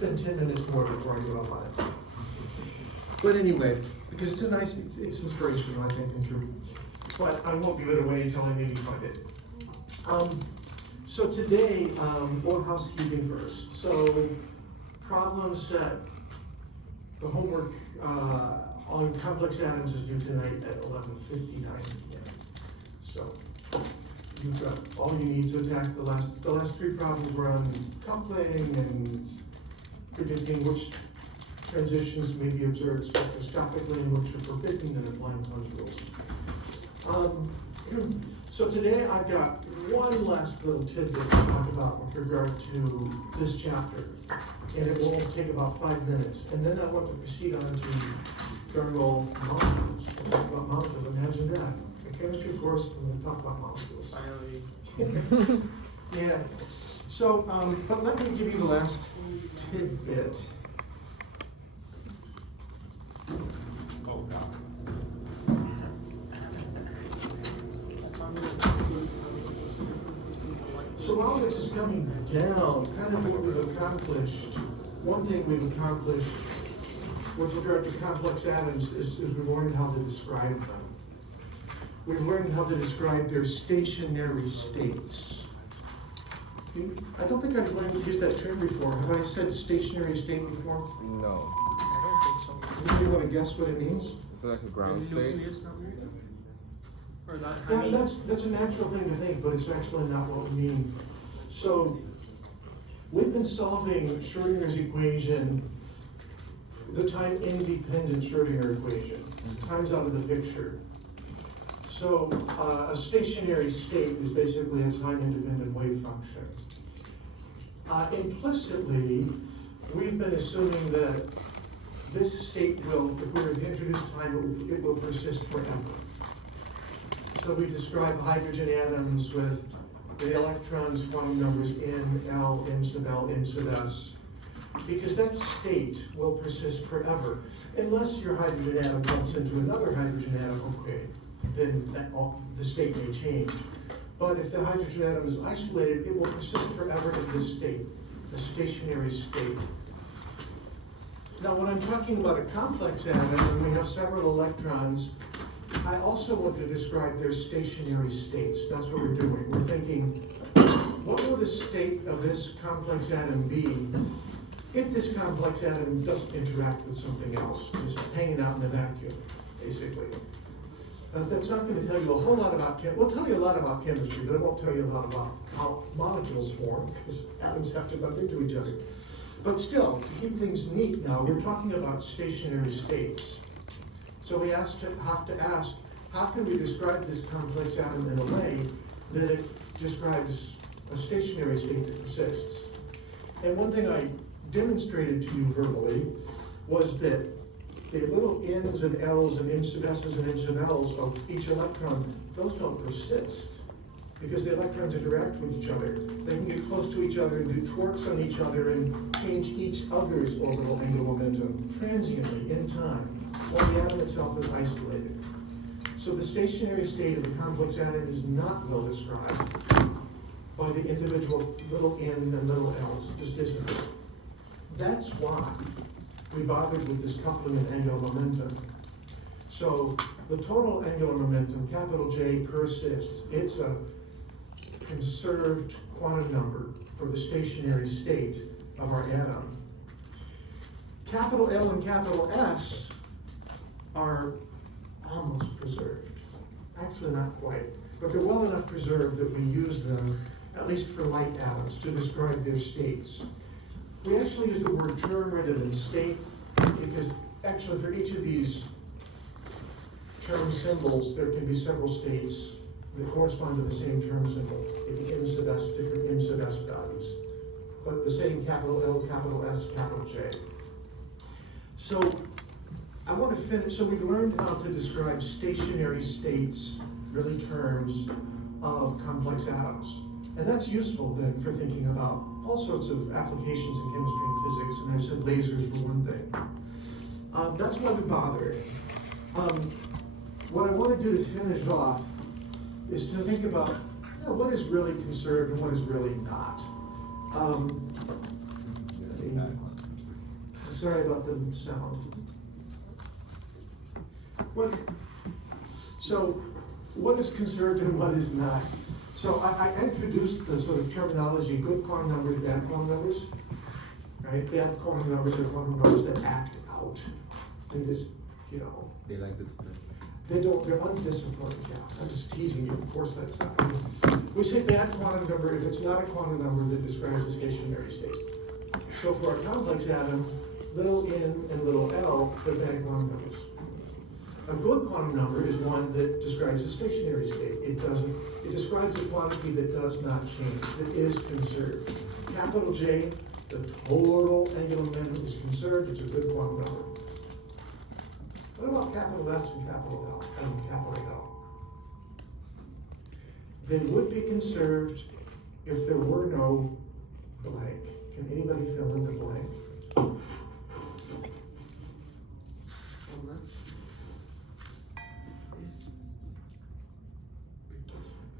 spend 10 minutes more before I give up on it. But anyway, because it's a nice, it's inspirational, I think, and true. But I won't give it away until I maybe find it. So today, well, housekeeping first. So problem set. The homework on complex atoms is due tonight at 11:59 p.m. So you've got all you need to attack the last three problems were on coupling and predicting which transitions may be observed spectroscopically and which are forbidden and applying Planck's rules. So today I've got one last little tidbit to talk about with regard to this chapter, and it will take about 5 minutes. And then I want to proceed on to thermal molecules. We'll talk about molecules. Imagine that. In chemistry course, we're going to talk about molecules. Finally. Yeah. So, but let me give you the last tidbit. Oh, God. So while this is coming down, kind of what we've accomplished, one thing we've accomplished with regard to complex atoms is we've learned how to describe them. We've learned how to describe their stationary states. I don't think I've learned to use that term before. Have I said stationary state before? No. I don't think so. Anybody want to guess what it means? Is it like a ground state? Nucleus number? Or that Yeah, honey? that's a natural thing to think, but it's actually not what we mean. So, we've been solving Schrödinger's equation, the time-independent Schrödinger equation. Time's out of the picture. So, a stationary state is basically a time-independent wave function. Implicitly, we've been assuming that this state will, if we were to introduce time, it will persist forever. So we describe hydrogen atoms with the electrons, quantum numbers n, l, n sub l, n sub s, because that state will persist forever. Unless your hydrogen atom bumps into another hydrogen atom, okay, then the state may change. But if the hydrogen atom is isolated, it will persist forever in this state, a stationary state. Now, when I'm talking about a complex atom, and we have several electrons, I also want to describe their stationary states. That's what we're doing. We're thinking, what will the state of this complex atom be if this complex atom doesn't interact with something else, just hanging out in a vacuum, basically. That's not going to tell you a whole lot about chemistry. We'll tell you a lot about chemistry, but it won't tell you a lot about how molecules form, because atoms have to bump into each other. But still, to keep things neat now, we're talking about stationary states. So we have to ask, how can we describe this complex atom in a way that it describes a stationary state that persists? And one thing I demonstrated to you verbally was that the little n's and l's and n sub s's and n sub l's of each electron, those don't persist because the electrons interact with each other. They can get close to each other and do torques on each other and change each other's orbital angular momentum transiently in time, while the atom itself is isolated. So the stationary state of the complex atom is not well described by the individual little n and little l's. It just isn't. That's why we bothered with this coupling of angular momentum. So the total angular momentum, capital J, persists. It's a conserved quantum number for the stationary state of our atom. Capital L and capital S are almost preserved. Actually, not quite, but they're well enough preserved that we use them, at least for light atoms, to describe their states. We actually use the word term rather than state, because actually for each of these term symbols, there can be several states that correspond to the same term symbol. It can be n sub s, different n sub s values, but the same capital L, capital S, capital J. So I want to finish, so we've learned how to describe stationary states, really terms, of complex atoms. And that's useful then for thinking about all sorts of applications in chemistry and physics, and I've said lasers for one thing. That's why we bothered. What I want to do to finish off is to think about what is really conserved and what is really not. Sorry about the sound. What is conserved and what is not? So I introduced the sort of terminology, good quantum numbers, bad quantum numbers. Right? Bad quantum numbers are quantum numbers that act out. They just, They like this place. they're undisciplined, yeah. I'm just teasing you, of course that's not. We say bad quantum number if it's not a quantum number that describes a stationary state. So for a complex atom, little n and little l, they're bad quantum numbers. A good quantum number is one that describes a stationary state. It describes a quantity that does not change, that is conserved. Capital J, the total angular momentum is conserved, it's a good quantum number. What about capital S and capital L, and capital L? They would be conserved if there were no blank. Can anybody fill in the blank?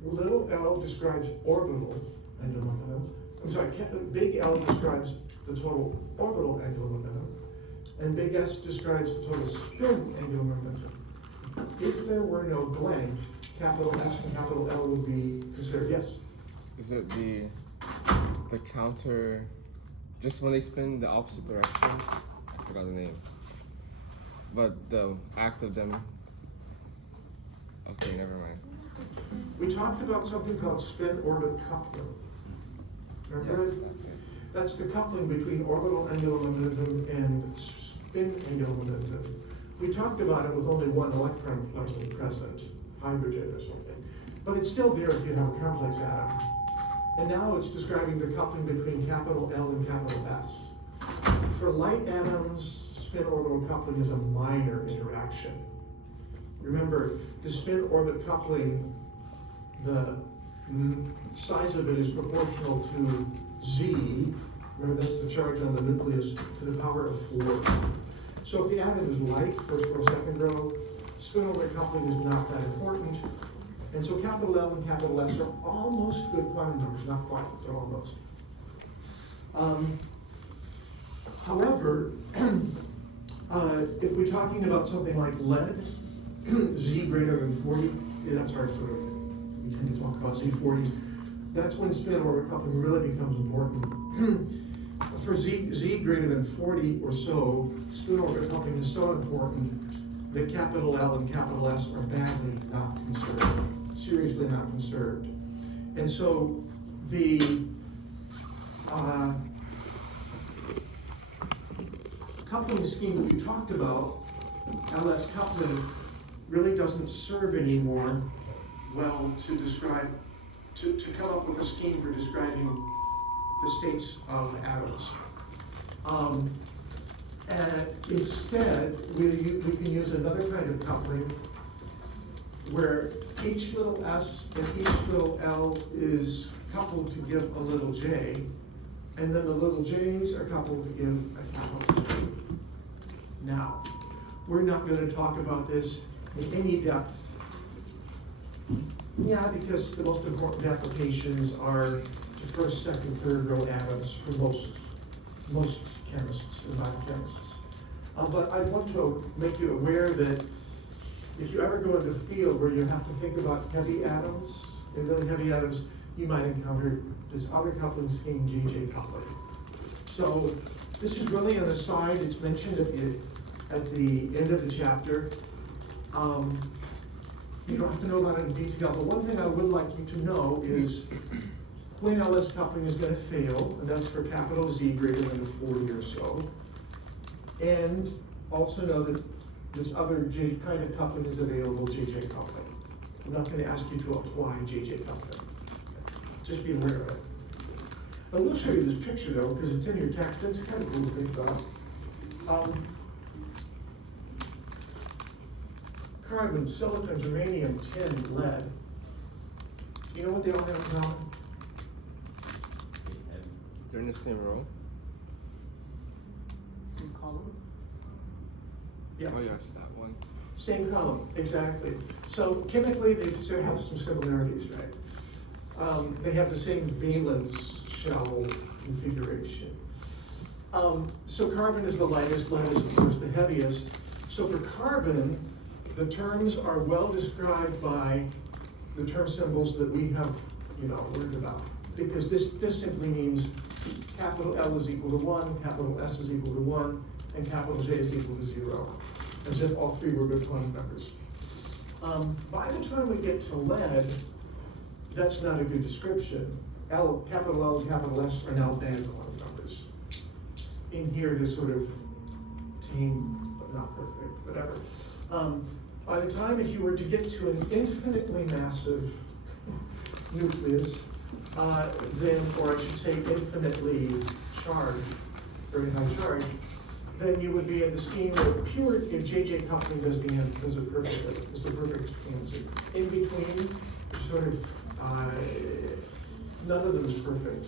Little l describes orbital angular momentum. I'm sorry, big L describes the total orbital angular momentum, and big S describes the total spin angular momentum. If there were no blank, capital S and capital L would be considered, yes? Is it the counter, just when they spin the opposite direction? I forgot the name. But the act of them, okay, never mind. We talked about something called spin-orbit coupling. Remember? Yes, it? okay. That's the coupling between orbital angular momentum and spin angular momentum. We talked about it with only one electron present, hydrogen or something. But it's still there if you have a complex atom. And now it's describing the coupling between capital L and capital S. For light atoms, spin-orbital coupling is a minor interaction. Remember, the spin-orbit coupling, the size of it is proportional to Z. Remember, that's the charge on the nucleus to the power of 4. So if the atom is light, first row, second row, spin-orbit coupling is not that important. And so capital L and capital S are almost good quantum numbers, not quite, they're almost. However, if we're talking about something like lead, Z greater than 40, that's our sort of, we tend to talk about Z40, that's when spin-orbit coupling really becomes important. For Z greater than 40 or so, spin-orbit coupling is so important that capital L and capital S are badly not conserved, seriously not conserved. And so the coupling scheme that we talked about, LS coupling, really doesn't serve anymore well to describe, to come up with a scheme for describing the states of atoms. And instead, we can use another kind of coupling where each little s and each little L is coupled to give a little j, and then the little j's are coupled to give a capital J. Now, we're not going to talk about this in any depth. Yeah, because the most important applications are the first, second, third row atoms for most chemists and biochemists. But I want to make you aware that if you ever go into a field where you have to think about heavy atoms, and really heavy atoms, you might encounter this other coupling scheme, JJ coupling. So this is really an aside. It's mentioned at the end of the chapter. You don't have to know about it in detail, but one thing I would like you to know is when LS coupling is going to fail, and that's for capital Z greater than 40 or so. And also know that this other J kind of coupling is available, JJ coupling. I'm not going to ask you to apply JJ coupling. Just be aware of it. I will show you this picture though, because it's in your text. It's kind of cool to think about. Carbon, silicon, germanium, tin, lead. Do you know what they all have in common? They're in the same row? Same column? Yeah. Oh yes, that one. Same column, exactly. So chemically, they sort of have some similarities, right? They have the same valence shell configuration. So carbon is the lightest, lead is of course the heaviest. So for carbon, the terms are well described by the term symbols that we have, learned about. Because this simply means capital L is equal to 1, capital S is equal to 1, and capital J is equal to 0, as if all three were good quantum numbers. By the time we get to lead, that's not a good description. Capital L and capital S are now bad quantum numbers. In here, they're sort of tame, but not perfect, whatever. By the time, if you were to get to an infinitely massive nucleus, then, or I should say infinitely charged, very high charge, then you would be in the scheme of pure, if JJ coupling does it perfectly, is the perfect answer. In between, sort of, none of them is perfect.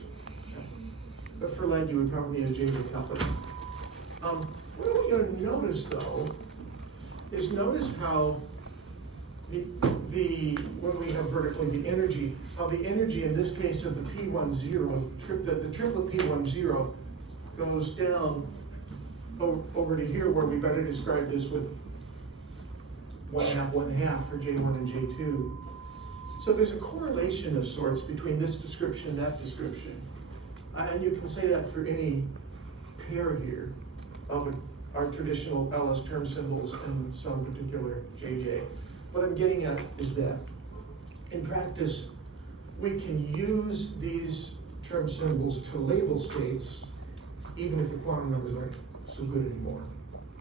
But for lead, you would probably use JJ coupling. What I want you to notice though, is notice how when we have vertically the energy, how the energy in this case of the P10, the triplet P10 goes down over to here where we better describe this with 1/2, 1/2 for J1 and J2. So there's a correlation of sorts between this description and that description. And you can say that for any pair here of our traditional LS term symbols and some particular JJ. What I'm getting at is that in practice, we can use these term symbols to label states, even if the quantum numbers aren't so good anymore.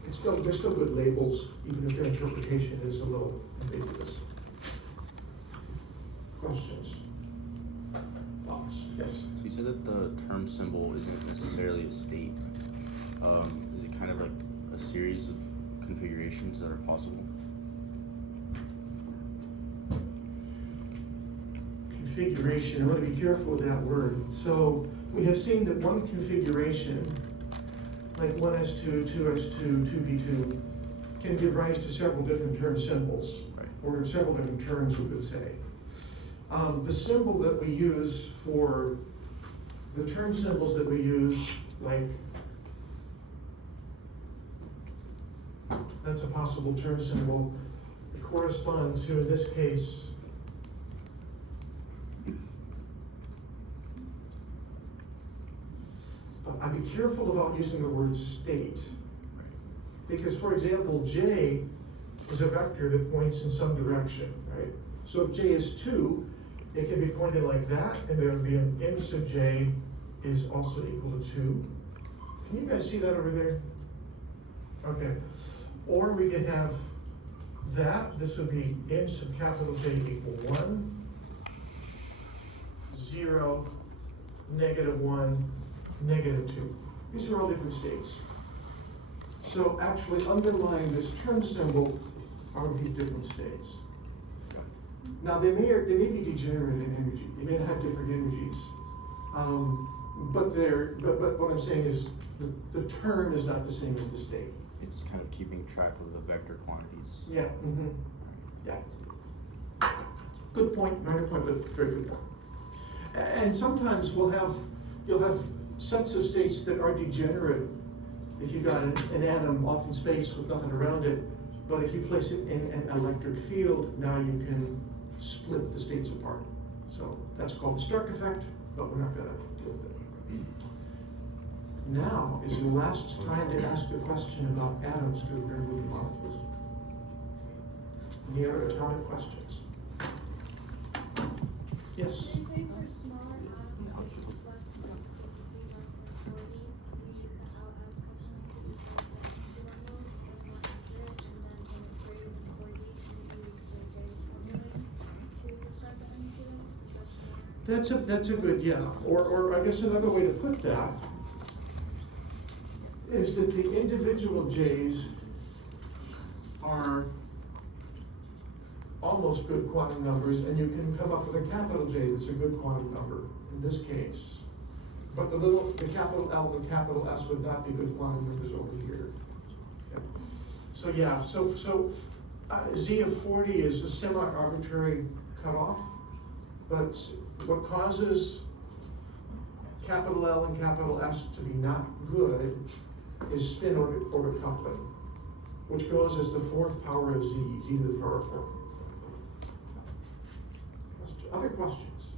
They're still good labels, even if their interpretation is a little ambiguous. Questions? Thoughts? Yes? So you said that the term symbol isn't necessarily a state. Is it kind of like a series of configurations that are possible? Configuration, I want to be careful with that word. So we have seen that one configuration, like 1s2, 2s2, 2p2, can give rise to several different term symbols, Right. or several different terms, we would say. The symbol that we use for the term symbols that we use, like, that's a possible term symbol, correspond to, in this case, I'd be careful about using the word state. Because, for example, J is a vector that points in some direction, right? So if J is 2, it can be pointed like that, and there would be an M sub J is also equal to 2. Can you guys see that over there? Okay. Or we could have that, this would be M sub capital J equal 1, 0, -1, -2. These are all different states. So actually underlying this term symbol are these different states. Now they may be degenerate in energy. They may have different energies. But what I'm saying is the term is not the same as the state. It's kind of keeping track of the vector quantities. Yeah. Mm-hmm. Yeah. Good point, minor point, but very good point. And sometimes you'll have sets of states that are degenerate if you got an atom off in space with nothing around it, but if you place it in an electric field, now you can split the states apart. So that's called the Stark effect, but we're not gonna deal with it. Now is the last time to ask a question about atoms to compare with molecules. Any other atomic questions? Yes? Did you say for smaller atoms, less frequency, less than 40, we use the LS coupling to describe the energy levels as more accurate, and then when it's greater than 40, we use JJ formulae to describe the energy levels? That's a good, yeah. Or I guess another way to put that is that the individual J's are almost good quantum numbers, and you can come up with a capital J that's a good quantum number in this case. But the capital L and capital S would not be good quantum numbers over here. Okay. So yeah, Z of 40 is a semi-arbitrary cutoff, but what causes capital L and capital S to be not good is spin orbit coupling, which goes as the fourth power of Z to the power of 4. Other questions?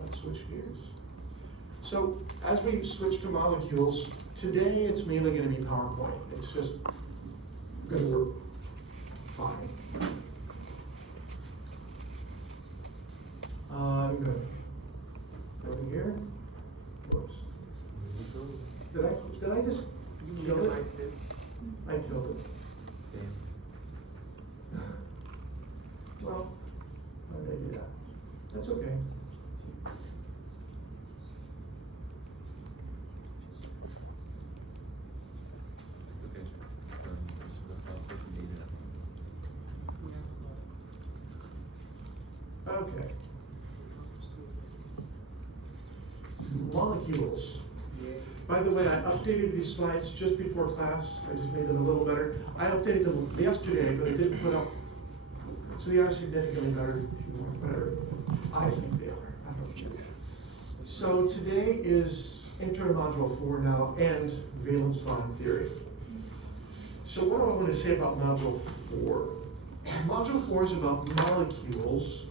Let's switch gears. So as we switch to molecules, today it's mainly going to be PowerPoint. It's just going to work fine. I'm going to go here. Whoops. Did I just kill it? I killed it. Well, how did I do that? That's okay. It's okay. Social media. Okay. Molecules. By the way, I updated these slides just before class. I just made them a little better. I updated them yesterday, but I didn't put up. So they are significantly better, if you want better. I think they are. I don't know. So today is intro to module 4 now, and valence bond theory. So what do I want to say about module 4? Module 4 is about molecules.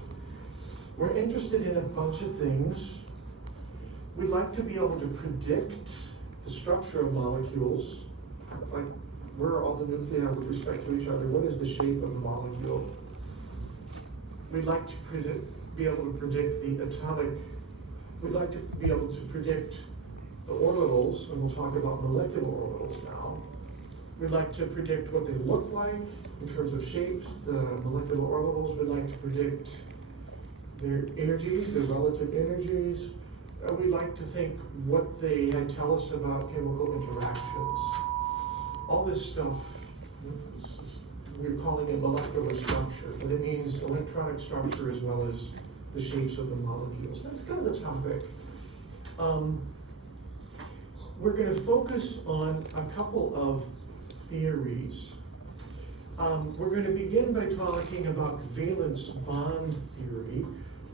We're interested in a bunch of things. We'd like to be able to predict the structure of molecules, like where are all the nuclei with respect to each other, what is the shape of a molecule. We'd like to be able to predict the atomic, we'd like to be able to predict the orbitals, and we'll talk about molecular orbitals now. We'd like to predict what they look like in terms of shapes, the molecular orbitals. We'd like to predict their energies, their relative energies. We'd like to think what they tell us about chemical interactions. All this stuff, we're calling it molecular structure, but it means electronic structure as well as the shapes of the molecules. That's kind of the topic. We're going to focus on a couple of theories. We're going to begin by talking about valence bond theory,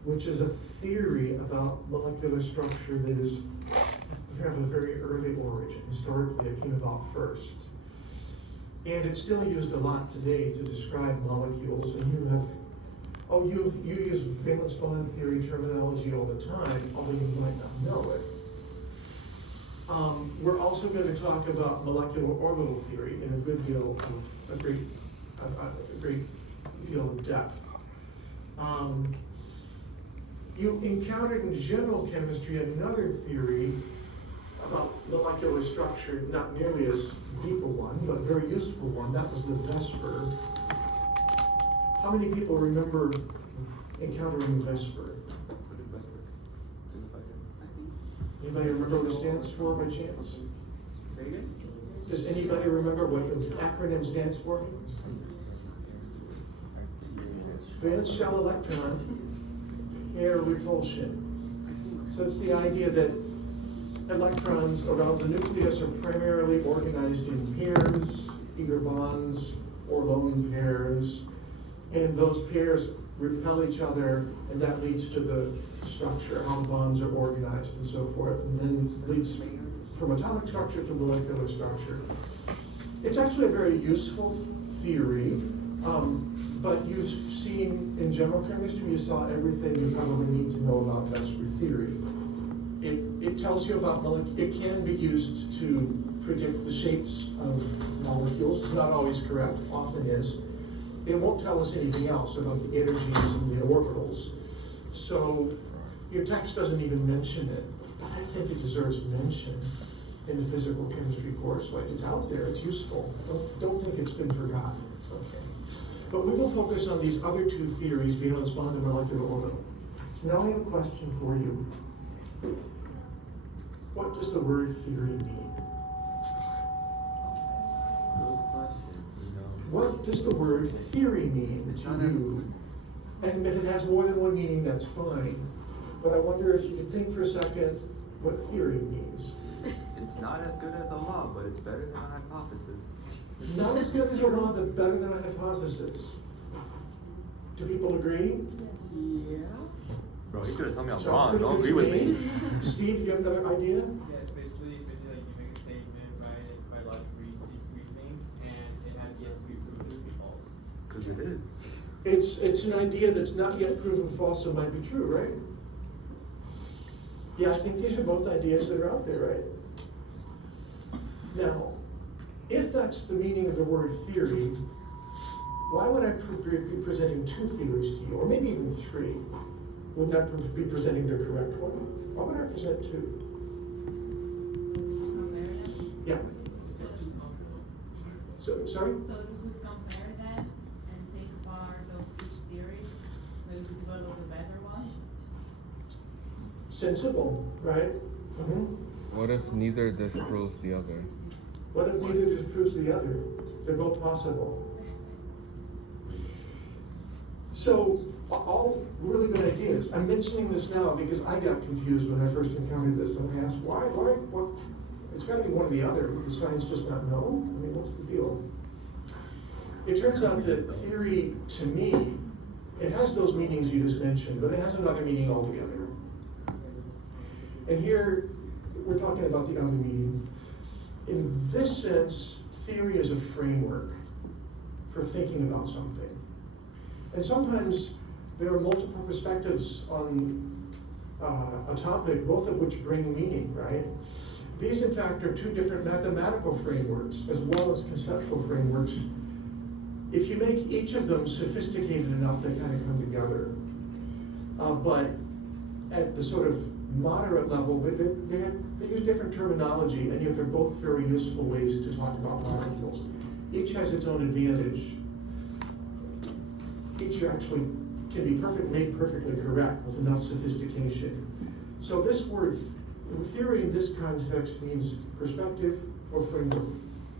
which is a theory about molecular structure that is have a very early origin. Historically, it came about first. And it's still used a lot today to describe molecules, and you use valence bond theory terminology all the time, although you might not know it. We're also going to talk about molecular orbital theory in a great deal of depth. You encountered in general chemistry another theory about molecular structure, not nearly as deep a one, but a very useful one. That was the VSEPR. How many people remember encountering VSEPR? Anybody remember what it stands for by chance? Does anybody remember what the acronym stands for? Valence shell electron pair repulsion. So it's the idea that electrons around the nucleus are primarily organized in pairs, either bonds or lone pairs, and those pairs repel each other, and that leads to the structure, how the bonds are organized and so forth, and then leads from atomic structure to molecular structure. It's actually a very useful theory, but you've seen in general chemistry, you saw everything you probably need to know about VSEPR theory. It tells you about it can be used to predict the shapes of molecules. It's not always correct, often is. It won't tell us anything else about the energies and the orbitals. So your text doesn't even mention it, but I think it deserves mention in the physical chemistry course. Like, it's out there, it's useful. Don't think it's been forgotten. Okay. But we will focus on these other two theories, valence bond and molecular orbital. So now I have a question for you. What does the word theory mean? Good question. What does the word theory mean to you? And if it has more than one meaning, that's fine. But I wonder if you could think for a second what theory means. It's not as good as a law, but it's better than a hypothesis. Not as good as a law, but better than a hypothesis. Do people agree? Yeah. Bro, you could have told me I'm Sounds wrong. pretty Don't good agree to with me. Steve, do you have another idea? Yeah, it's basically like you make a statement by logic reasoning, and it has yet to be proved to be false. Because it is. It's an idea that's not yet proven false and might be true, right? Yeah, I think these are both ideas that are out there, right? Now, if that's the meaning of the word theory, why would I be presenting two theories to you, or maybe even three? Wouldn't I be presenting the correct one? Why would I present two? Yeah. So, sorry? So you could compare them and take apart those each theory, maybe to go with the better one. Sensible, right? What if neither disproves the other? What if neither disproves the other? They're both possible. So, all really good ideas. I'm mentioning this now because I got confused when I first encountered this, and I asked, why, what? It's gotta be one or the other. Does science just not know? I mean, what's the deal? It turns out that theory, to me, it has those meanings you just mentioned, but it has another meaning altogether. And here, we're talking about the other meaning. In this sense, theory is a framework for thinking about something. And sometimes there are multiple perspectives on a topic, both of which bring meaning, right? These, in fact, are two different mathematical frameworks as well as conceptual frameworks. If you make each of them sophisticated enough, they kind of come together. But at the sort of moderate level, they use different terminology, and yet they're both very useful ways to talk about molecules. Each has its own advantage. Each actually can be made perfectly correct with enough sophistication. So this word, theory in this context means perspective or framework,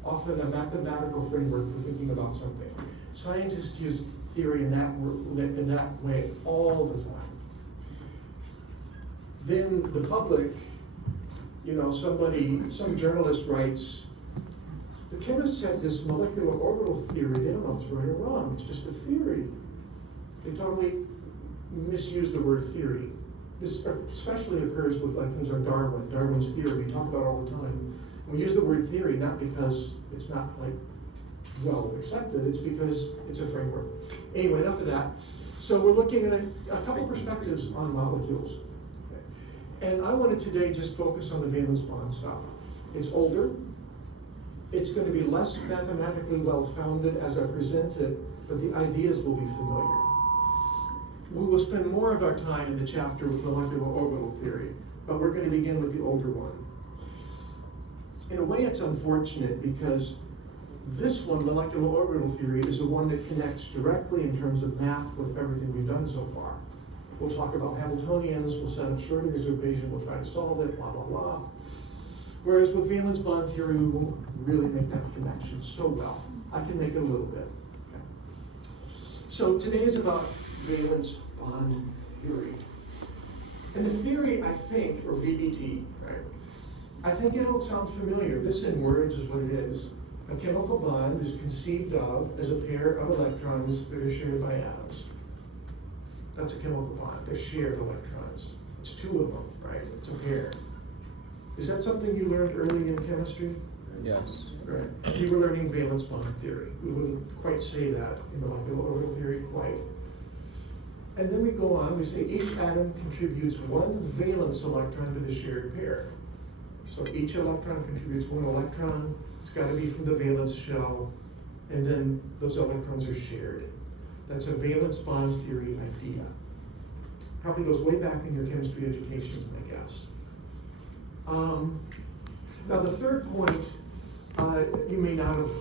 often a mathematical framework for thinking about something. Scientists use theory in that way all the time. Then the public, some journalist writes, the chemists have this molecular orbital theory. They don't know if it's right or wrong. It's just a theory. They totally misuse the word theory. This especially occurs with things like Darwin's theory. We talk about all the time. We use the word theory not because it's not well accepted. It's because it's a framework. Anyway, enough of that. So we're looking at a couple perspectives on molecules. And I wanted today just focus on the valence bond stuff. It's older. It's going to be less mathematically well-founded as I present it, but the ideas will be familiar. We will spend more of our time in the chapter with molecular orbital theory, but we're going to begin with the older one. In a way, it's unfortunate because this one, molecular orbital theory, is the one that connects directly in terms of math with everything we've done so far. We'll talk about Hamiltonians, we'll set up Schrodinger's equation, we'll try to solve it, blah, blah, blah. Whereas with valence bond theory, we won't really make that connection so well. I can make it a little bit. Okay. So today is about valence bond theory. And the theory, I think, or VBT, right? I think it'll sound familiar. This in words is what it is. A chemical bond is conceived of as a pair of electrons that are shared by atoms. That's a chemical bond. They're shared electrons. It's two of them, right? It's a pair. Is that something you learned early in chemistry? Yes. Right. You were learning valence bond theory. We wouldn't quite say that in molecular orbital theory, quite. And then we go on, we say each atom contributes one valence electron to the shared pair. So each electron contributes one electron. It's got to be from the valence shell, and then those electrons are shared. That's a valence bond theory idea. Probably goes way back in your chemistry education, is my guess. Now the third point, you may not have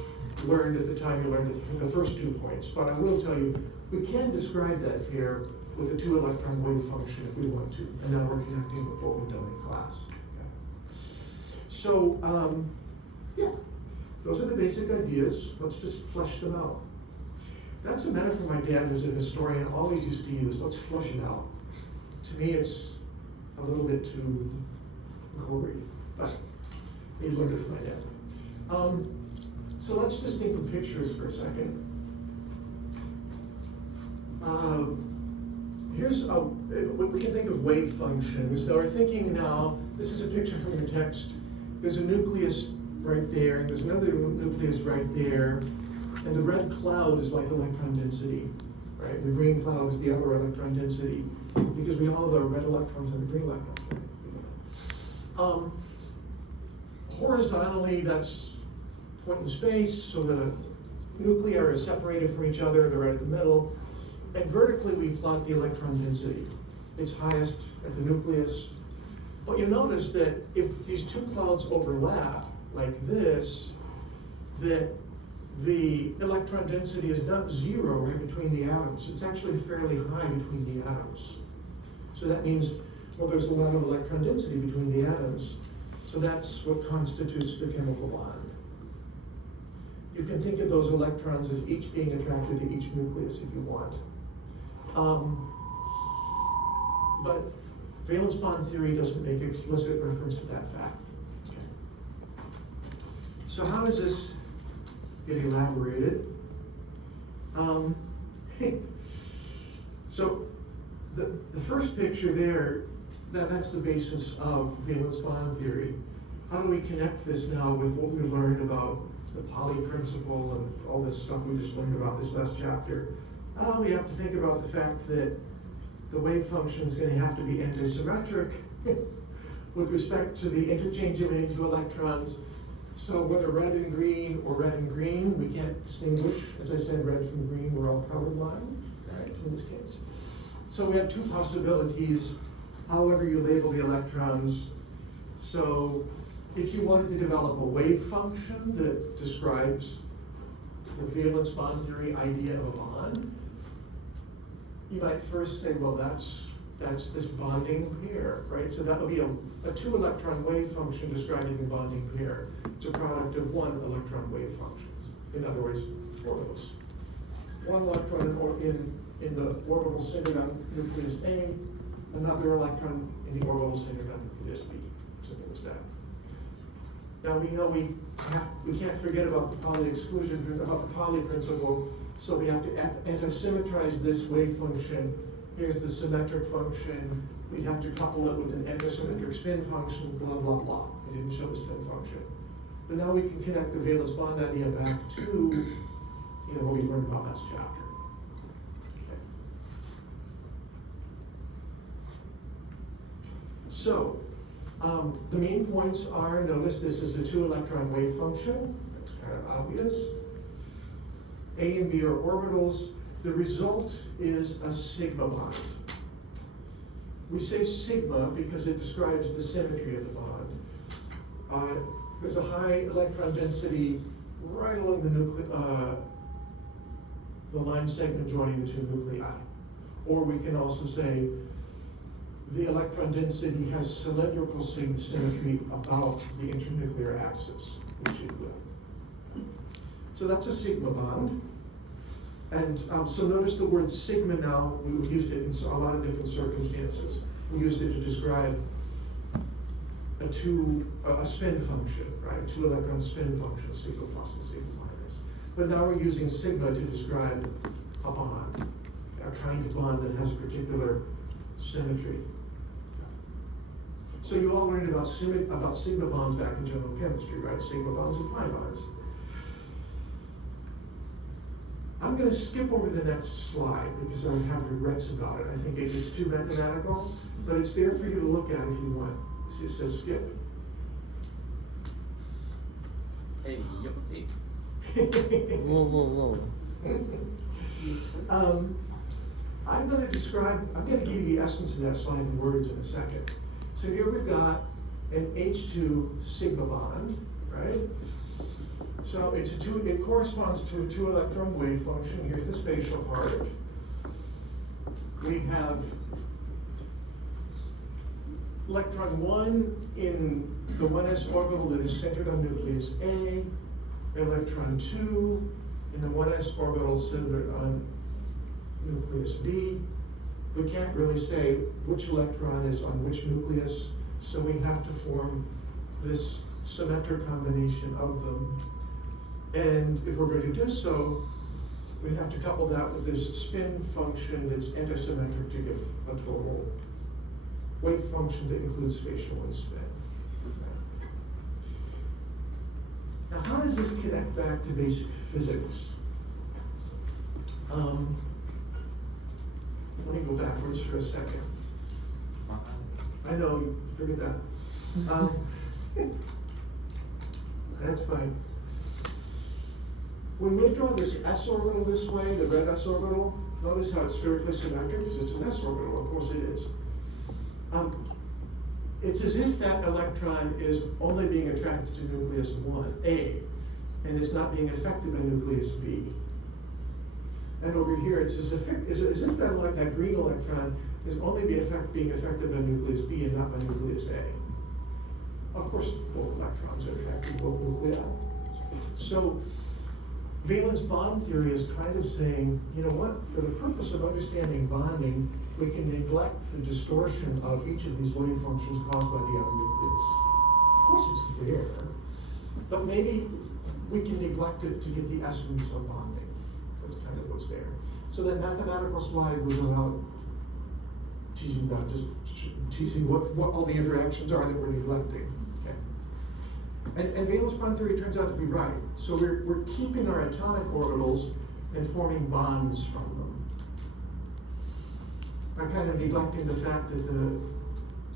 learned at the time you learned the first 2 points, but I will tell you, we can describe that pair with a 2-electron wave function if we want to, and now we're connecting with what we've done in class. Okay. So, yeah, those are the basic ideas. Let's just flesh them out. That's a metaphor my dad, who's a historian, always used to use. Let's flesh it out. To me, it's a little bit too gory, but he learned it from my dad. So let's just think of pictures for a second. here's what we can think of wave functions. Now we're thinking now, this is a picture from your text. There's a nucleus right there, and there's another nucleus right there, and the red cloud is like electron density, right? The green cloud is the other electron density, because we all have the red electrons and the green electrons. Horizontally, that's point in space, so the nuclei are separated from each other, they're right at the middle. And vertically, we plot the electron density. It's highest at the nucleus. But you notice that if these two clouds overlap, like this, that the electron density is not zero right between the atoms. It's actually fairly high between the atoms. So that means, well, there's a lot of electron density between the atoms. So that's what constitutes the chemical bond. You can think of those electrons as each being attracted to each nucleus if you want. But valence bond theory doesn't make explicit reference to that fact. Okay. So how does this get elaborated? So the first picture there, that's the basis of valence bond theory. How do we connect this now with what we learned about the Pauli principle and all this stuff we just learned about this last chapter? We have to think about the fact that the wave function is going to have to be antisymmetric with respect to the interchange of any two electrons. So whether red and green or red and green, we can't distinguish, as I said, red from green, we're all colorblind, right, in this case. So we have two possibilities, however you label the electrons. So if you wanted to develop a wave function that describes the valence bond theory idea of a bond, you might first say, well, that's this bonding pair, right? So that would be a two-electron wave function describing the bonding pair. It's a product of one electron wave functions. In other words, orbitals. One electron in the orbital centered on nucleus A, another electron in the orbital centered on nucleus B. Simple as that. Now we know we can't forget about the Pauli exclusion, about the Pauli principle, so we have to antisymmetrize this wave function. Here's the symmetric function. We'd have to couple it with an antisymmetric spin function, blah, blah, blah. I didn't show the spin function. But now we can connect the valence bond idea back to what we learned about last chapter. Okay. So, the main points are, notice this is a two-electron wave function. That's kind of obvious. A and B are orbitals. The result is a sigma bond. We say sigma because it describes the symmetry of the bond. There's a high electron density right along the line segment joining the two nuclei. Or we can also say the electron density has cylindrical symmetry about the internuclear axis, which it will. So that's a sigma bond. And so notice the word sigma now, we used it in a lot of different circumstances. We used it to describe a spin function, right? A two-electron spin function, sigma plus and sigma minus. But now we're using sigma to describe a bond, a kind of bond that has a particular symmetry. So you all learned about sigma bonds back in general chemistry, right? Sigma bonds and pi bonds. I'm going to skip over the next slide because I have regrets about it. I think it gets too mathematical, but it's there for you to look at if you want. It says skip. Hey, yup, hey. Whoa. I'm going to give you the essence of that slide in words in a second. So here we've got an H2 sigma bond, right? So it corresponds to a two-electron wave function. Here's the spatial part. We have electron 1 in the 1s orbital that is centered on nucleus A, electron 2 in the 1s orbital centered on nucleus B. We can't really say which electron is on which nucleus, so we have to form this symmetric combination of them. And if we're going to do so, we'd have to couple that with this spin function that's antisymmetric to give a total wave function that includes spatial and spin. Now, how does this connect back to basic physics? Let me go backwards for a second. I know, forget that. That's fine. When we draw this s orbital this way, the red s orbital, notice how it's spherically symmetric, because it's an s orbital, of course it is. It's as if that electron is only being attracted to nucleus 1A, and it's not being affected by nucleus B. And over here, it's as if that green electron is only being affected by nucleus B and not by nucleus A. Of course, both electrons are attracted to both nuclei. So, valence bond theory is kind of saying, you know what, for the purpose of understanding bonding, we can neglect the distortion of each of these wave functions caused by the outer nucleus. Of course it's there, but maybe we can neglect it to get the essence of bonding. That's kind of what's there. So that mathematical slide was about teasing that, just teasing what all the interactions are that we're neglecting. And valence bond theory turns out to be right. So we're keeping our atomic orbitals and forming bonds from them. I'm kind of neglecting the fact that the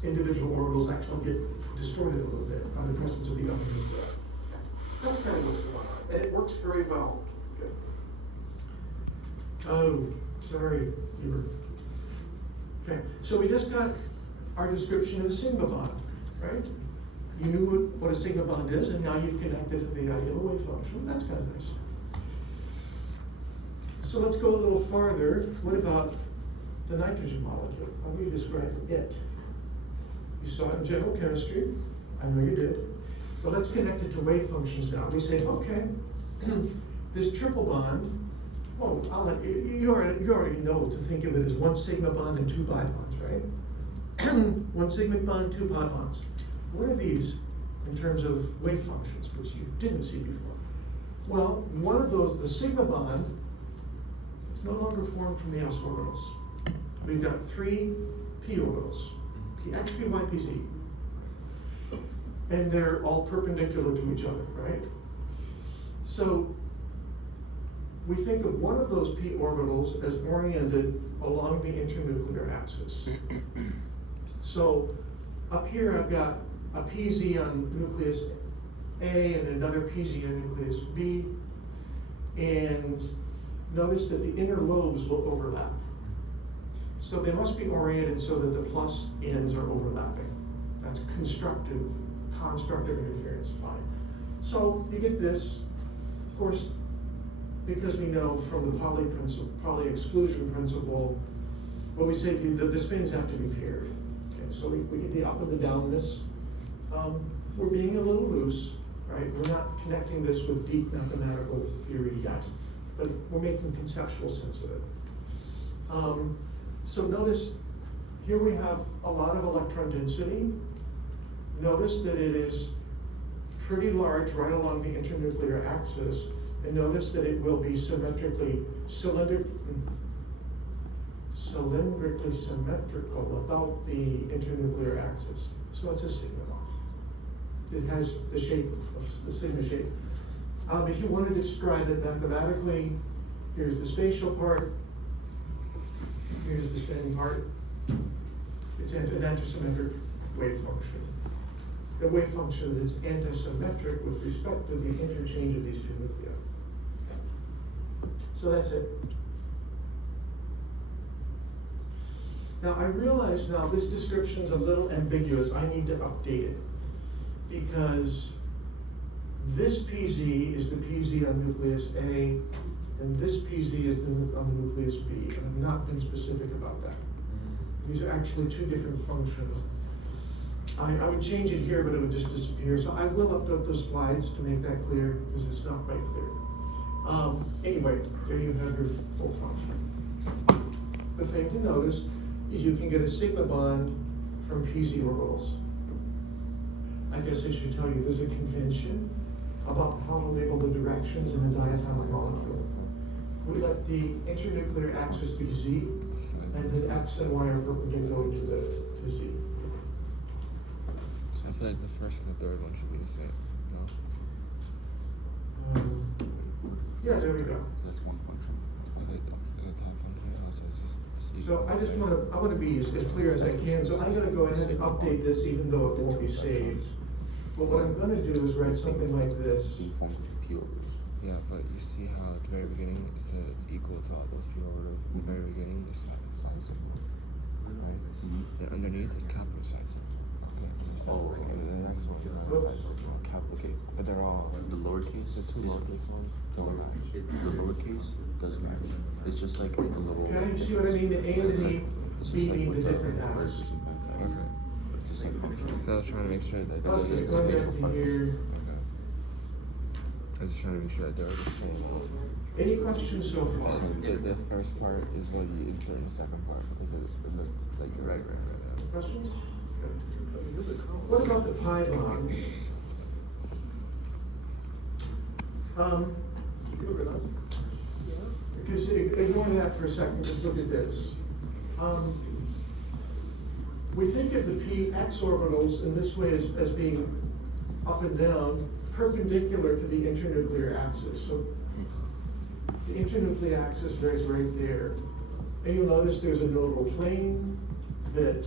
individual orbitals actually get distorted a little bit by the presence of the other nuclei. That's kind of what's going on. And it works very well. Good. Oh, sorry, Hubert. Okay, so we just got our description of a sigma bond, right? You knew what a sigma bond is, and now you've connected it to the idea of a wave function. That's kind of nice. So let's go a little farther. What about the nitrogen molecule? How do you describe it? You saw it in general chemistry. I know you did. So let's connect it to wave functions now. We say, okay, this triple bond, oh, you already know to think of it as one sigma bond and two pi bonds, right? One sigma bond, two pi bonds. What are these in terms of wave functions, which you didn't see before? Well, one of those, the sigma bond, it's no longer formed from the s orbitals. We've got three p orbitals, x, p, y, p, z. And they're all perpendicular to each other, right? So we think of one of those p orbitals as oriented along the internuclear axis. So up here I've got a PZ on nucleus A and another PZ on nucleus B. And notice that the inner lobes will overlap. So they must be oriented so that the plus ends are overlapping. That's constructive interference, fine. So you get this, of course, because we know from the Pauli exclusion principle, what we say the spins have to be paired. Okay, so we get the up and the downness. We're being a little loose, right? We're not connecting this with deep mathematical theory yet, but we're making conceptual sense of it. So notice here we have a lot of electron density. Notice that it is pretty large right along the internuclear axis, and notice that it will be cylindrically symmetrical about the internuclear axis. So it's a sigma bond. It has the shape of the sigma shape. If you wanted to describe it mathematically, here's the spatial part, here's the spin part. It's an antisymmetric wave function. The wave function is antisymmetric with respect to the interchange of these two nuclei. So that's it. Now I realize now this description is a little ambiguous. I need to update it because this PZ is the PZ on nucleus A, and this PZ is on the nucleus B, and I've not been specific about that. These are actually two different functions. I would change it here, but it would just disappear. So I will update those slides to make that clear, because it's not quite clear. Anyway, there you have your full function. The thing to notice is you can get a sigma bond from PZ orbitals. I guess I should tell you there's a convention about how to label the directions in a diatomic molecule. we let the internuclear axis be Z, and then X and Y are perpendicular to Z. So I feel like the first and the third one should be the same. No? Yeah, there we go. That's one function. Okay, the top function also is just So I just wanna be as clear as I can, so I'm gonna go ahead and update this even though it won't be saved. But what I'm gonna do is write something like this. Informal P orders. Yeah, but you see how at the very beginning it said it's equal to all those P orders. In the very beginning, the sign is equal. Right? Then underneath is capital size. Oh, Like, and the next one is capital case. But they're all like The lowercase. the two is- lowercase ones. The lowercase doesn't matter. It's just like a little. Okay, you see what I mean? The A and the B, It's just B like mean with the different versus atoms. and pentagon. Okay. It's the same function. So I was trying to make sure that Let's just it's go the down to here. Okay. I was just trying to make sure that they're the same. Any questions so far? So the first part is what you insert in the second part because it looks like the right now. Questions? What about the pi bonds? Because ignore that for a second, just look at this. We think of the px orbitals in this way as being up and down, perpendicular to the internuclear axis. So the internuclear axis is right there. And you'll notice there's a nodal plane that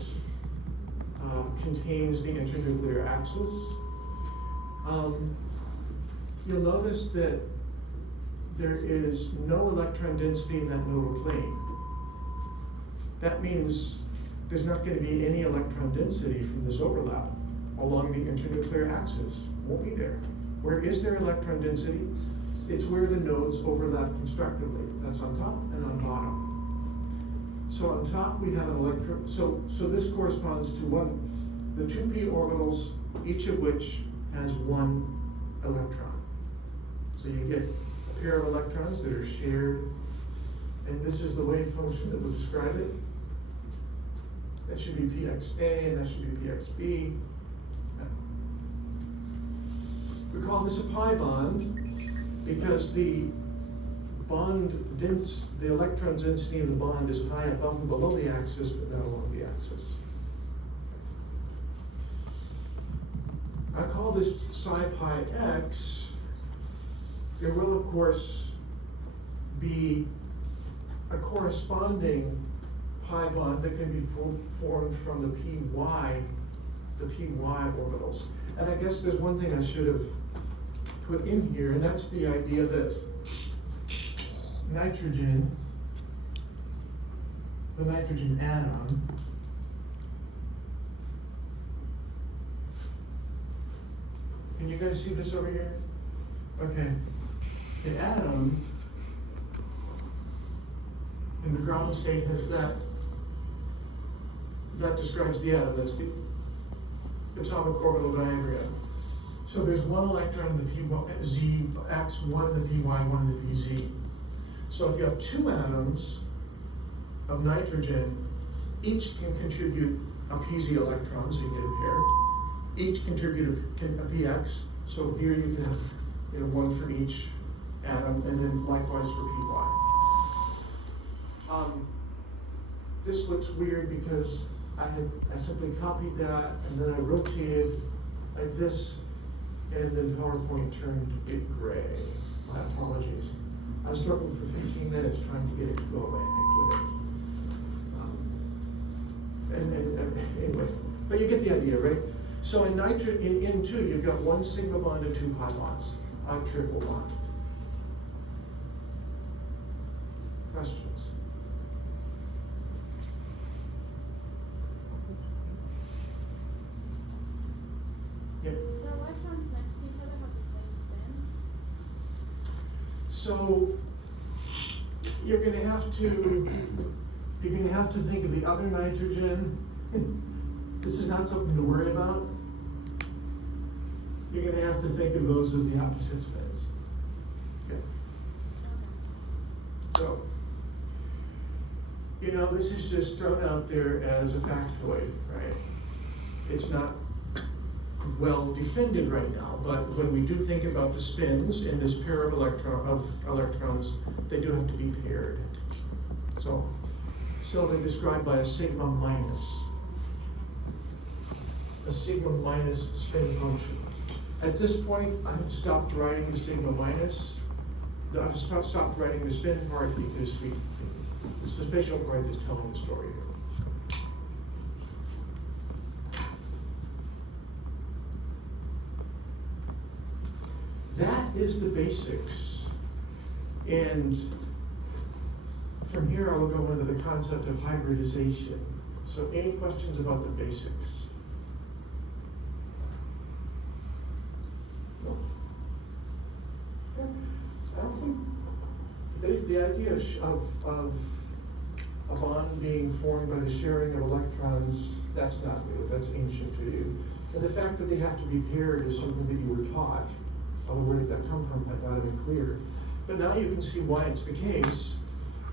contains the internuclear axis. You'll notice that there is no electron density in that nodal plane. That means there's not going to be any electron density from this overlap along the internuclear axis. Won't be there. Where is there electron density? It's where the nodes overlap constructively. That's on top and on bottom. So on top we have an electron, so this corresponds to the two p orbitals, each of which has one electron. So you get a pair of electrons that are shared, and this is the wave function that will describe it. That should be pxa, and that should be pxb. We call this a pi bond because the electron density of the bond is high above and below the axis, but not along the axis. I call this psi pi x. There will, of course, be a corresponding pi bond that can be formed from the py orbitals. And I guess there's one thing I should have put in here, and that's the idea that nitrogen, the nitrogen atom, can you guys see this over here? Okay. The atom in the ground state has that describes the atom. That's the atomic orbital diagram. So there's one electron in the PZ, X, one in the PY, one in the PZ. So if you have two atoms of nitrogen, each can contribute a PZ electron, so you get a pair. Each contribute a PX, so here you can have one for each atom, and then likewise for PY. This looks weird because I simply copied that and then I rotated like this, and then PowerPoint turned it gray. My apologies. I struggled for 15 minutes trying to get it to go away. I couldn't. Anyway, but you get the idea, right? So in N2, you've got one sigma bond and two pi bonds, a triple bond. Questions? Yeah. The electrons next to each other have the same spin. So you're gonna have to think of the other nitrogen. This is not something to worry about. You're gonna have to think of those as the opposite spins. Okay. So, this is just thrown out there as a factoid, right? It's not well defended right now, but when we do think about the spins in this pair of electrons, they do have to be paired. So they're described by a sigma minus. A sigma minus spin function. At this point, I've stopped writing the sigma minus. I've stopped writing the spin part because it's the spatial part that's telling the story here. That is the basics. And from here, I will go into the concept of hybridization. So any questions about the basics? No? Okay. I don't think the idea of a bond being formed by the sharing of electrons, that's not new, that's ancient to you. And the fact that they have to be paired is something that you were taught. Although where did that come from might not have been clear. But now you can see why it's the case,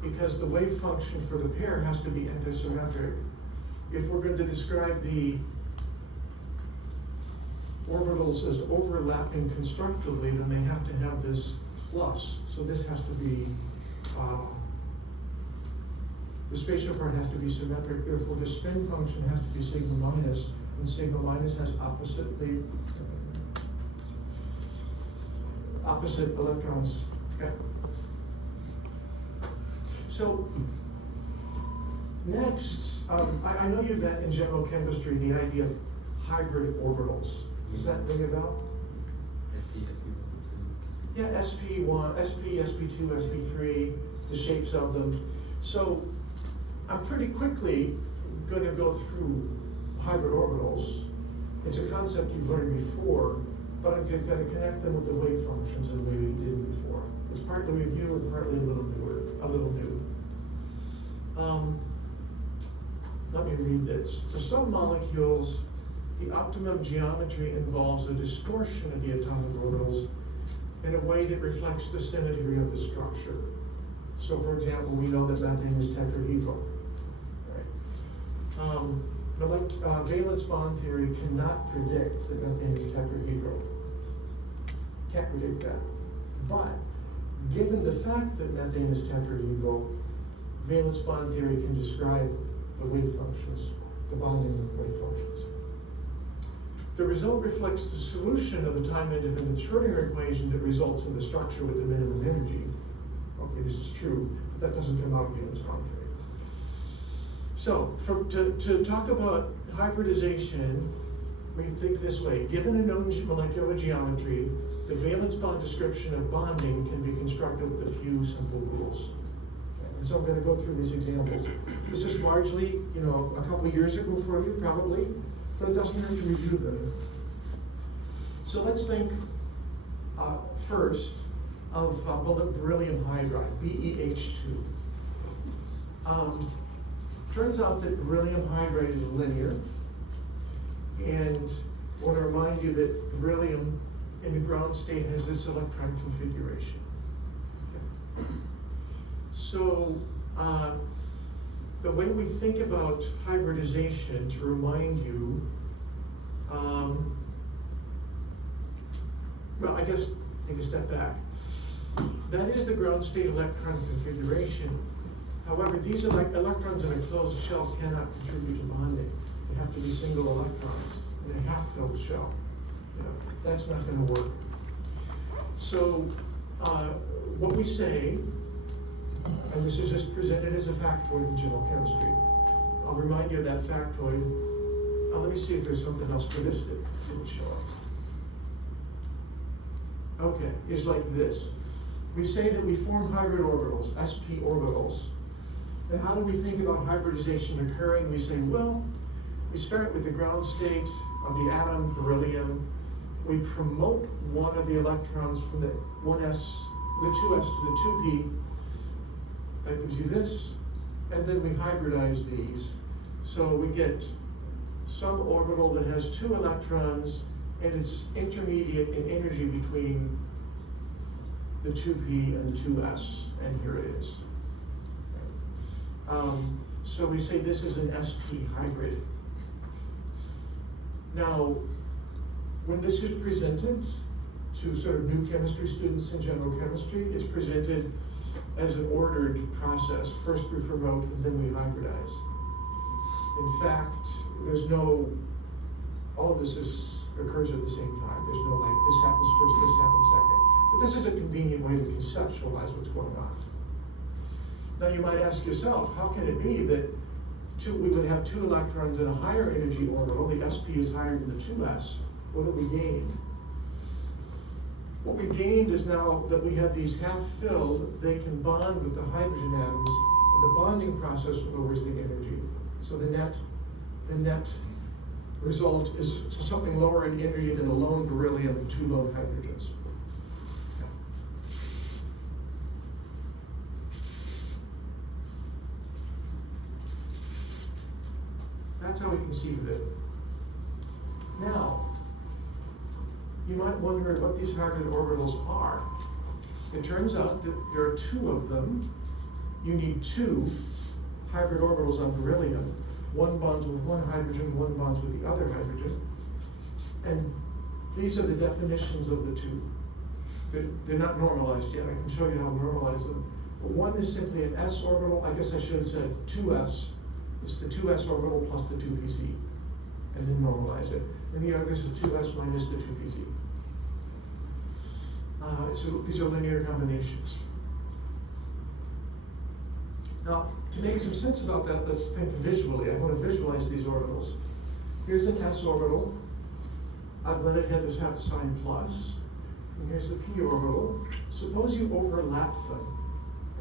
because the wave function for the pair has to be antisymmetric. If we're going to describe the orbitals as overlapping constructively, then they have to have this plus. So this has to be, the spatial part has to be symmetric. Therefore, the spin function has to be sigma minus, and sigma minus has opposite electrons. Okay. So next, I know you met in general chemistry the idea of hybrid orbitals. Does that ring a bell? Yeah, sp1, sp, sp2, sp3, the shapes of them. So I'm pretty quickly going to go through hybrid orbitals. It's a concept you've learned before, but I'm going to connect them with the wave functions in a way we didn't before. It's partly review and partly a little new. Let me read this. For some molecules, the optimum geometry involves a distortion of the atomic orbitals in a way that reflects the symmetry of the structure. So for example, we know that methane is tetrahedral. Right? Valence bond theory cannot predict that methane is tetrahedral. Can't predict that. But given the fact that methane is tetrahedral, valence bond theory can describe the wave functions, the bonding wave functions. The result reflects the solution of the time-independent Schrödinger equation that results in the structure with the minimum energy. Okay, this is true, but that doesn't come out of valence bond theory. So, to talk about hybridization, we think this way. Given a known molecular geometry, the valence bond description of bonding can be constructed with a few simple rules. Okay, and so I'm going to go through these examples. This is largely, a couple of years ago for you, probably, but it doesn't hurt to review them. So let's think first of beryllium hydride, BeH2. Turns out that beryllium hydride is linear, and I want to remind you that beryllium in the ground state has this electron configuration. Okay. So the way we think about hybridization, to remind you, well, I guess take a step back. That is the ground state electron configuration. However, these electrons in a closed shell cannot contribute to bonding. They have to be single electrons in a half-filled shell. That's not going to work. So what we say, and this is just presented as a factoid in general chemistry. I'll remind you of that factoid. Let me see if there's something else for this that didn't show up. Okay, it's like this. We say that we form hybrid orbitals, sp orbitals. And how do we think about hybridization occurring? We say, well, we start with the ground state of the atom, beryllium. We promote one of the electrons from the 1s, the 2s to the 2p. That gives you this. And then we hybridize these. So we get some orbital that has 2 electrons and it's intermediate in energy between the 2p and the 2s. And here it is. So we say this is an sp hybrid. Now, when this is presented to sort of new chemistry students in general chemistry, it's presented as an ordered process. First we promote, and then we hybridize. In fact, there's no, all of this occurs at the same time. There's no like, this happens first, this happens second. But this is a convenient way to conceptualize what's going on. Now you might ask yourself, how can it be that we would have 2 electrons in a higher energy orbital, the sp is higher than the 2s. What have we gained? What we've gained is now that we have these half-filled, they can bond with the hydrogen atoms, and the bonding process lowers the energy. So the net result is something lower in energy than a lone beryllium and 2 lone hydrogens. That's how we conceive of it. Now, you might wonder what these hybrid orbitals are. It turns out that there are 2 of them. You need 2 hybrid orbitals on beryllium. One bonds with one hydrogen, one bonds with the other hydrogen. And these are the definitions of the 2. They're not normalized yet. I can show you how to normalize them. But one is simply an s orbital. I guess I should have said 2s. It's the 2s orbital plus the 2pz, and then normalize it. And the other is the 2s minus the 2pz. So these are linear combinations. Now, to make some sense about that, let's think visually. I want to visualize these orbitals. Here's an s orbital. I've let it have this half sign plus. And here's the p orbital. Suppose you overlap them.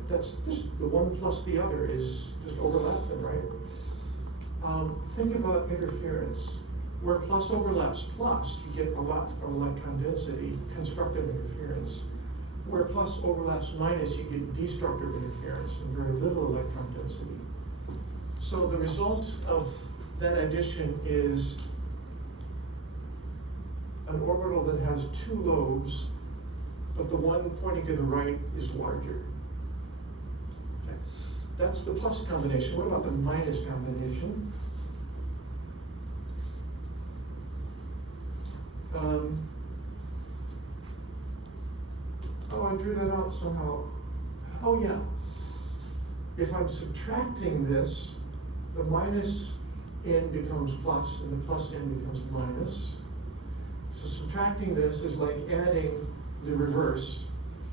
That's just the one plus the other is just overlap them, right? Think about interference. Where plus overlaps plus, you get a lot of electron density, constructive interference. Where plus overlaps minus, you get destructive interference and very little electron density. So the result of that addition is an orbital that has 2 lobes, but the one pointing to the right is larger. Okay. That's the plus combination. What about the minus combination? Oh, I drew that out somehow. Oh yeah. If I'm subtracting this, the minus n becomes plus and the plus n becomes minus. So subtracting this is like adding the reverse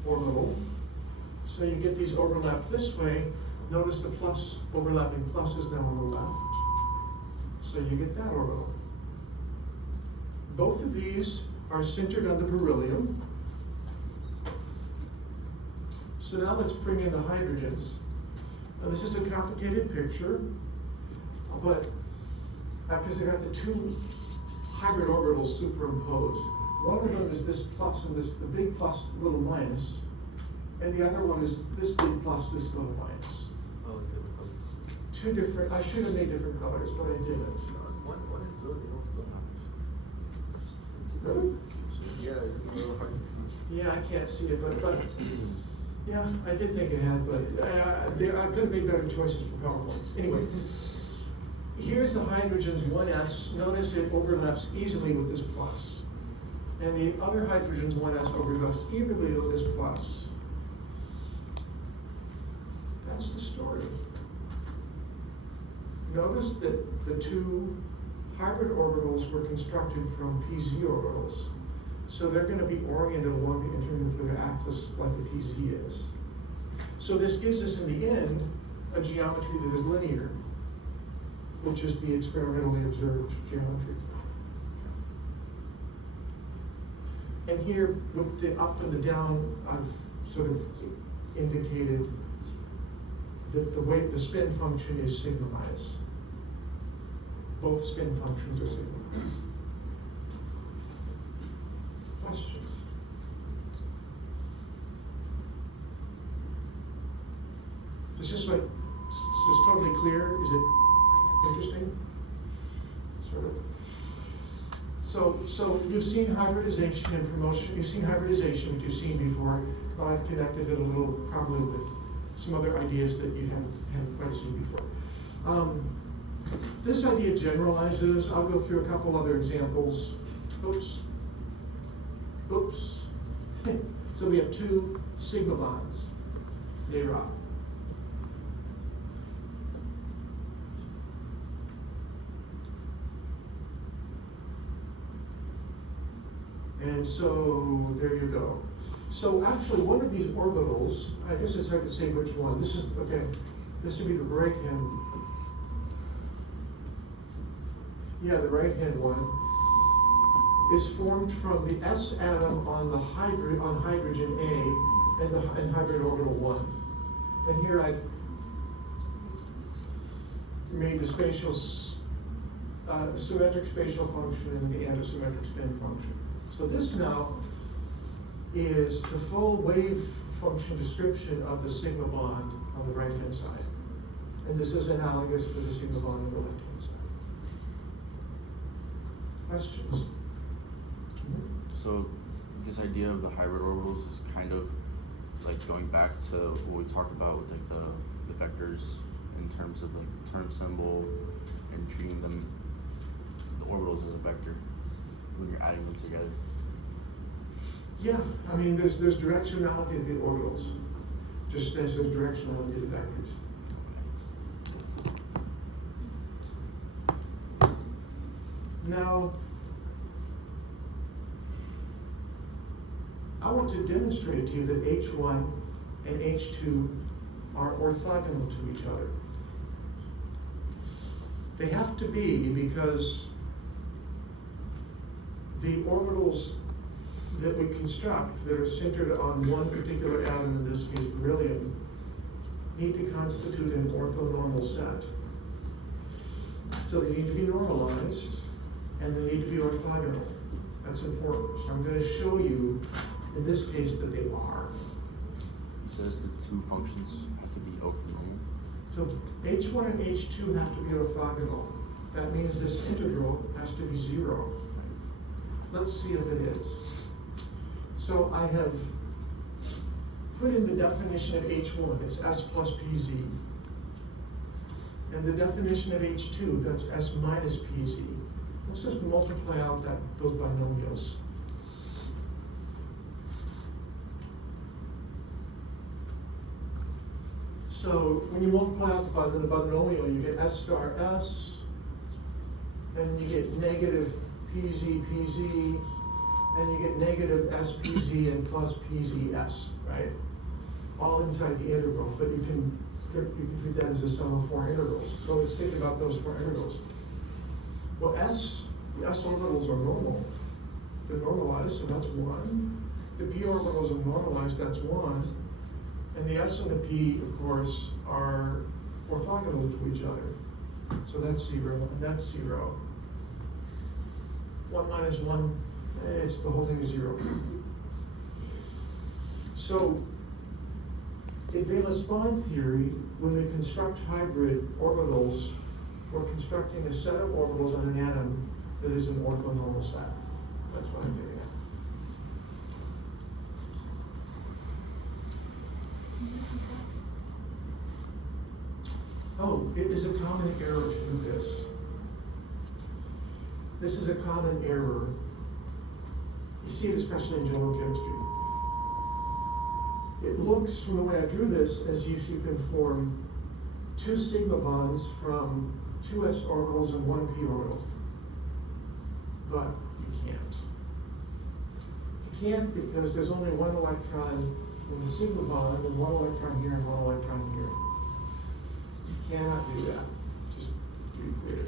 orbital. So you get these overlap this way. Notice the plus overlapping plus is now on the left. So you get that orbital. Both of these are centered on the beryllium. So now let's bring in the hydrogens. Now this is a complicated picture, but because I got the 2 hybrid orbitals superimposed. One of them is this plus and this, the big plus, little minus, and the other one is this big plus, this little minus. Oh, different colors. 2 different, I should have made different colors, but I didn't. One is blue, the other is blue. Really? Yeah, it's a little hard to see. Yeah, I can't see it, but yeah, I did think it had, but I could have made better choices for PowerPoints. Anyway, here's the hydrogen's 1s. Notice it overlaps easily with this plus. And the other hydrogen's 1s overlaps evenly with this plus. That's the story. Notice that the 2 hybrid orbitals were constructed from pz orbitals. So they're going to be oriented along the internuclear axis like the pz is. So this gives us in the end a geometry that is linear, which is the experimentally observed geometry. And here with the up and the down, I've sort of indicated that the way the spin function is sigma minus. Both spin functions are sigma minus. Questions? Is this like, is this totally clear? Is it interesting? Sort of. So you've seen hybridization and promotion. You've seen hybridization, which you've seen before. But I've connected it a little, probably with some other ideas that you haven't quite seen before. This idea generalizes. I'll go through a couple other examples. Oops. Oops. So we have two sigma bonds. They rock. And so there you go. So actually, one of these orbitals, I guess it's hard to say which one. This is, okay, this would be the right-hand. Yeah, the right-hand one is formed from the S atom on the on hydrogen A and hybrid orbital 1. And here I made the spatial, symmetric spatial function and the antisymmetric spin function. So this now is the full wave function description of the sigma bond on the right-hand side. And this is analogous for the sigma bond on the left-hand side. Questions? So this idea of the hybrid orbitals is kind of like going back to what we talked about with like the vectors in terms of like the term symbol and treating them, the orbitals as a vector when you're adding them together. Yeah, I mean, there's directionality of the orbitals, just as there's directionality of the vectors. Now, I want to demonstrate to you that H1 and H2 are orthogonal to each other. They have to be because the orbitals that we construct that are centered on one particular atom, in this case beryllium, need to constitute an orthonormal set. So they need to be normalized and they need to be orthogonal. That's important. So I'm going to show you in this case that they are. It says the two functions have to be orthonormal. So H1 and H2 have to be orthogonal. That means this integral has to be 0. Let's see if it is. So I have put in the definition of H1, it's S plus PZ. And the definition of H2, that's S minus PZ. Let's just multiply out those binomials. So when you multiply out the binomial, you get S star S, and you get negative PZ PZ, and you get negative SPZ and plus PZS, right? All inside the integral, but you can treat that as a sum of 4 integrals. So let's think about those 4 integrals. Well, the S orbitals are normal. They're normalized, so that's 1. The P orbitals are normalized, that's 1. And the S and the P, of course, are orthogonal to each other. So that's 0, and that's 0. 1 minus 1, it's the whole thing is 0. So, in valence bond theory, when we construct hybrid orbitals, we're constructing a set of orbitals on an atom that is an orthonormal set. That's what I'm getting at. Oh, it is a common error to do this. This is a common error. You see it especially in general chemistry. It looks, from the way I drew this, as if you can form 2 sigma bonds from 2 s orbitals and 1 p orbital. But you can't. You can't because there's only 1 electron in the sigma bond and 1 electron here and 1 electron here. You cannot do that, just to be clear.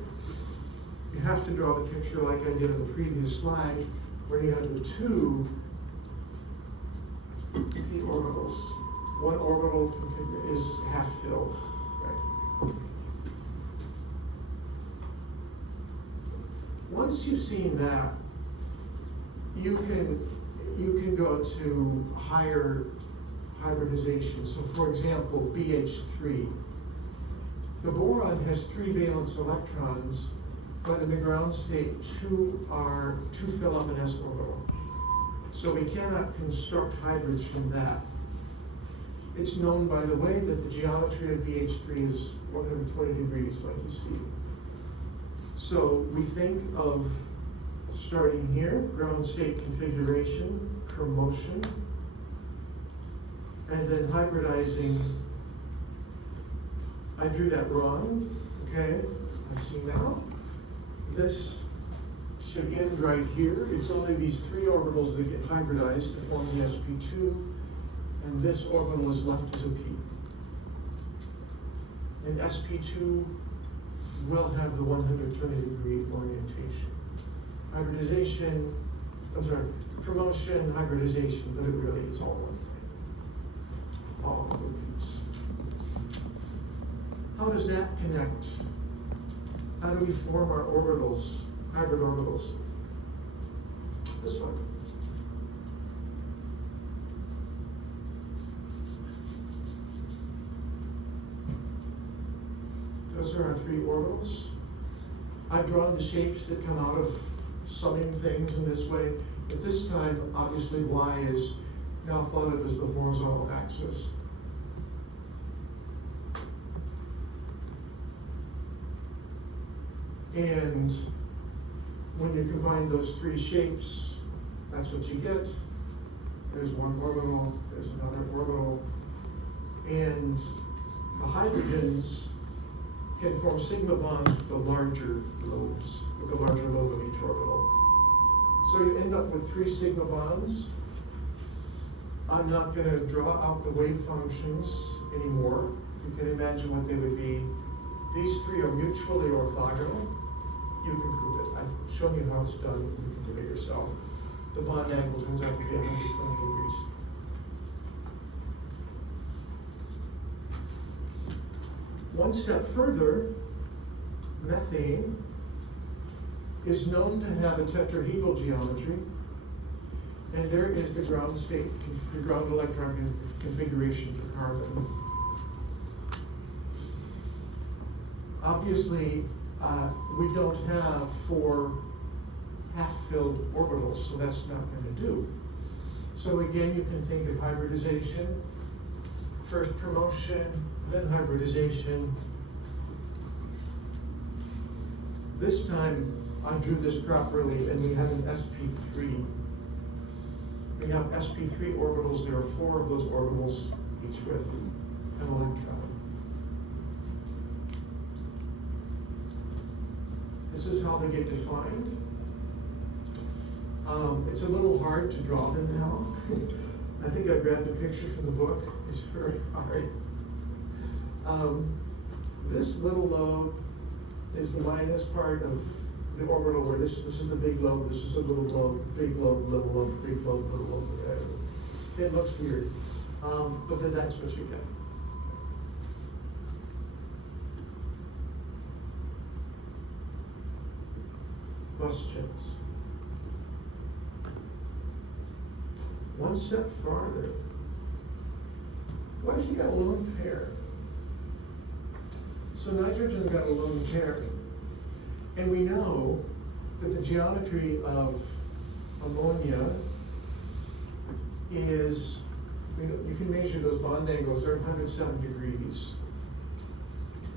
You have to draw the picture like I did in the previous slide, where you have the 2 p orbitals. 1 orbital is half filled, right? Once you've seen that, you can go to higher hybridization. So for example, BH3. The boron has 3 valence electrons, but in the ground state, 2 fill up an s orbital. So we cannot construct hybrids from that. It's known, by the way, that the geometry of BH3 is 120 degrees, like you see. So we think of starting here, ground state configuration, promotion, and then hybridizing. I drew that wrong, okay? I see now. This should end right here. It's only these three orbitals that get hybridized to form the sp2, and this orbital is left as a p. And sp2 will have the 120-degree orientation. Hybridization, promotion, hybridization, but it really is all one thing. All of the piece. How does that connect? How do we form our orbitals, hybrid orbitals? This one. Those are our three orbitals. I've drawn the shapes that come out of summing things in this way. At this time, obviously, y is now thought of as the horizontal axis. And when you combine those three shapes, that's what you get. There's one orbital, there's another orbital, and the hydrogens can form sigma bonds with the larger lobes, with the larger lobe of each orbital. So you end up with three sigma bonds. I'm not going to draw out the wave functions anymore. You can imagine what they would be. These three are mutually orthogonal. You can prove it. I've shown you how it's done. You can do it yourself. The bond angle turns out to be 120 degrees. One step further, methane is known to have a tetrahedral geometry, and there is the ground state, the ground electron configuration for carbon. Obviously, we don't have 4 half-filled orbitals, so that's not going to do. So again, you can think of hybridization, first promotion, then hybridization. This time, I drew this properly, and we have an sp3. We have sp3 orbitals. There are 4 of those orbitals, each with an electron. This is how they get defined. It's a little hard to draw them now. I think I grabbed a picture from the book. It's very hard. This little lobe is the minus part of the orbital where this is the big lobe, this is a little lobe, big lobe, little lobe, big lobe, little lobe. It looks weird, but then that's what you get. Questions? One step farther. What if you got a lone pair? So nitrogen got a lone pair. And we know that the geometry of ammonia is, you can measure those bond angles, they're 107 degrees.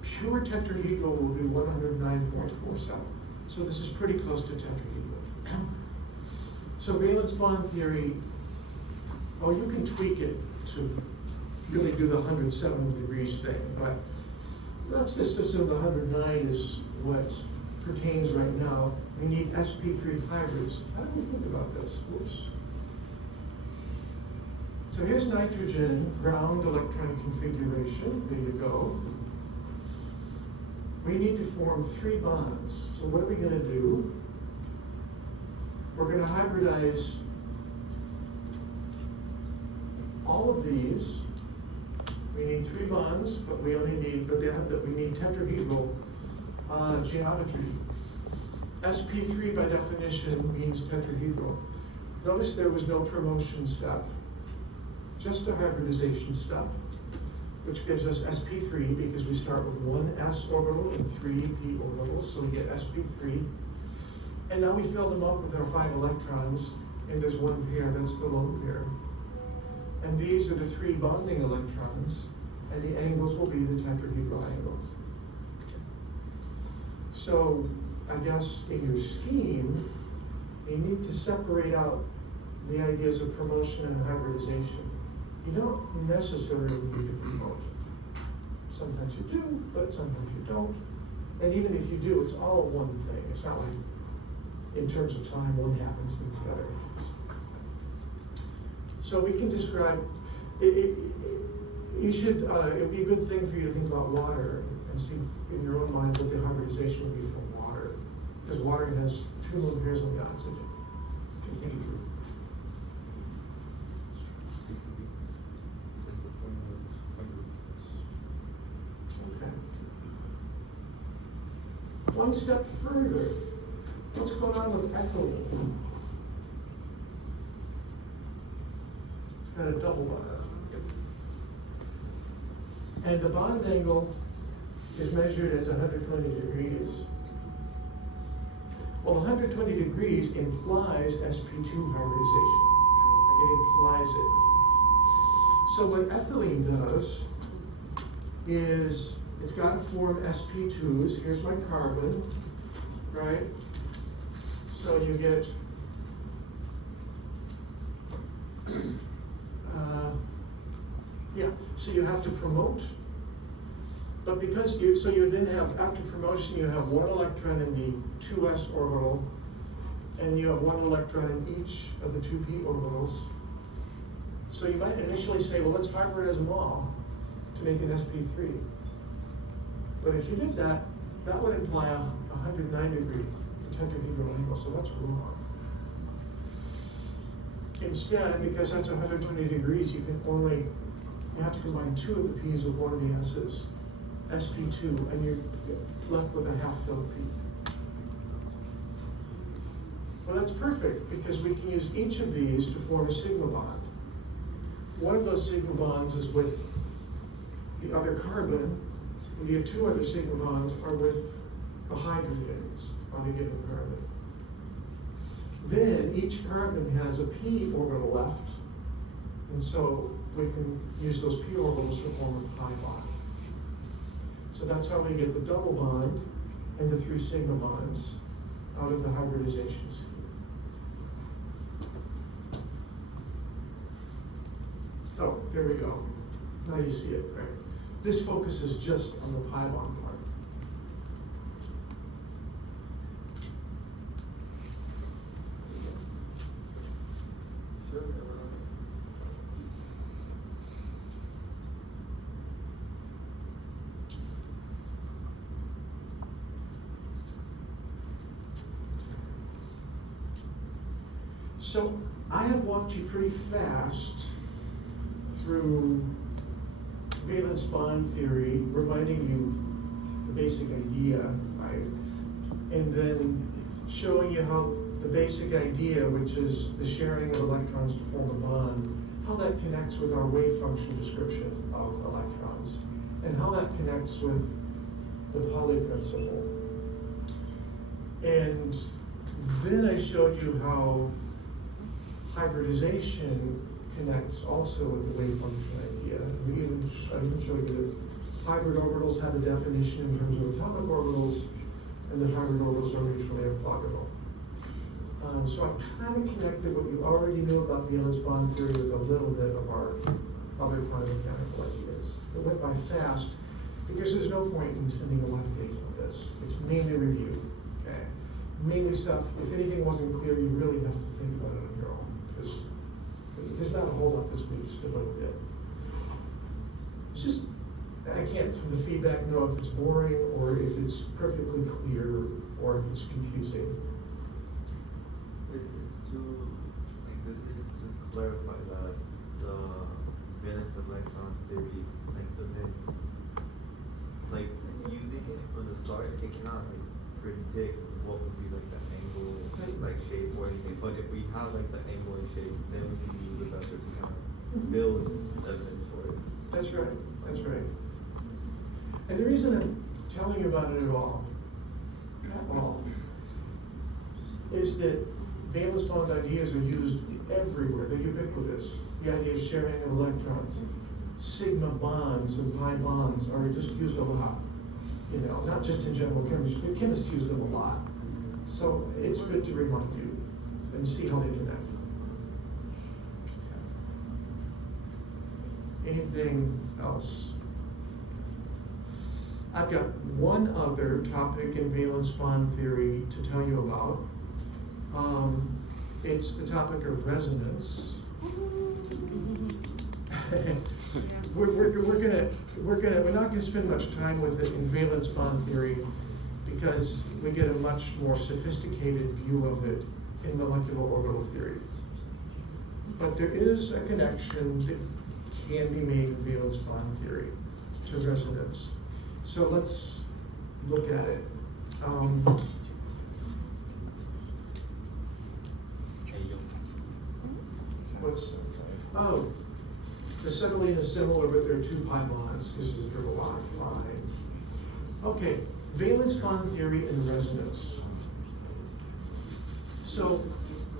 Pure tetrahedral will be 109.47. So this is pretty close to tetrahedral. So valence bond theory, you can tweak it to really do the 107 degrees thing, but let's just assume the 109 is what pertains right now. We need sp3 hybrids. How do we think about this? Oops. So here's nitrogen, ground electron configuration. There you go. We need to form 3 bonds. So what are we going to do? We're going to hybridize all of these. We need 3 bonds, but we only need, we need tetrahedral geometry. sp3 by definition means tetrahedral. Notice there was no promotion step, just a hybridization step, which gives us sp3 because we start with 1 s orbital and 3 p orbitals, so we get sp3. And now we fill them up with our 5 electrons, and there's 1 pair, that's the lone pair. And these are the 3 bonding electrons, and the angles will be the tetrahedral angles. So I guess in your scheme, You need to separate out the ideas of promotion and hybridization. You don't necessarily need to promote. Sometimes you do, but sometimes you don't. And even if you do, it's all one thing. It's not like, in terms of time, one happens, then the other happens. So we can describe, it would be a good thing for you to think about water and see in your own mind what the hybridization would be from water. Because water has 2 lone pairs on the oxygen. Continue. Okay. One step further, what's going on with ethylene? It's got a double bond. And the bond angle is measured as 120 degrees. Well, 120 degrees implies sp2 hybridization. It implies it. So what ethylene does is it's got to form sp2s. Here's my carbon, right? So you get so you have to promote, but because you then have, after promotion, you have 1 electron in the 2s orbital, and you have 1 electron in each of the 2p orbitals. So you might initially say, well, let's hybridize them all to make an sp3. But if you did that, that would imply a 109 degree tetrahedral angle, so that's wrong. Instead, because that's 120 degrees, you have to combine 2 of the p's with 1 of the s's, sp2, and you're left with a half-filled p. Well, that's perfect, because we can use each of these to form a sigma bond. One of those sigma bonds is with the other carbon, and the 2 other sigma bonds are with the hydrogens on a given carbon. Then each carbon has a p orbital left, and so we can use those p orbitals to form a pi bond. So that's how we get the double bond and the 3 sigma bonds out of the hybridization scheme. Oh, there we go. Now you see it, right? This focuses just on the pi bond part. So I have walked you pretty fast through valence bond theory, reminding you the basic idea, right? And then showing you how the basic idea, which is the sharing of electrons to form a bond, how that connects with our wave function description of electrons, and how that connects with the Pauli principle. And then I showed you how hybridization connects also with the wave function idea. I even showed you that hybrid orbitals have a definition in terms of atomic orbitals, and that hybrid orbitals are mutually orthogonal. So I've kind of connected what you already knew about valence bond theory with a little bit of our other quantum mechanical ideas. It went by fast because there's no point in spending a lot of days on this. It's mainly review, okay? Mainly stuff, if anything wasn't clear, you really have to think about it on your own, because there's not a whole lot this week, just a little bit. It's just, I can't, from the feedback, know if it's boring or if it's perfectly clear or if it's confusing. It's to, like, this is just to clarify that the valence electron theory, like, doesn't, like, using it from the start, it cannot, like, predict what would be, like, the angle, like, shape or anything. But if we have, like, the angle and shape, then we can use the vector to kind of build evidence for it. That's right, that's right. And the reason I'm telling you about it at all, is that valence bond ideas are used everywhere. They're ubiquitous. The idea of sharing of electrons, sigma bonds and pi bonds are just used a lot. You know, not just in general chemistry. The chemists use them a lot. So it's good to remind you. and see how they connect. Anything else? I've got one other topic in valence bond theory to tell you about. It's the topic of resonance. We're not gonna spend much time with it in valence bond theory because we get a much more sophisticated view of it in molecular orbital theory. But there is a connection that can be made in valence bond theory to resonance. So let's look at it. The acetylene is similar, but there are 2 pi bonds because it's a triple bond, fine. Okay, valence bond theory and resonance. So,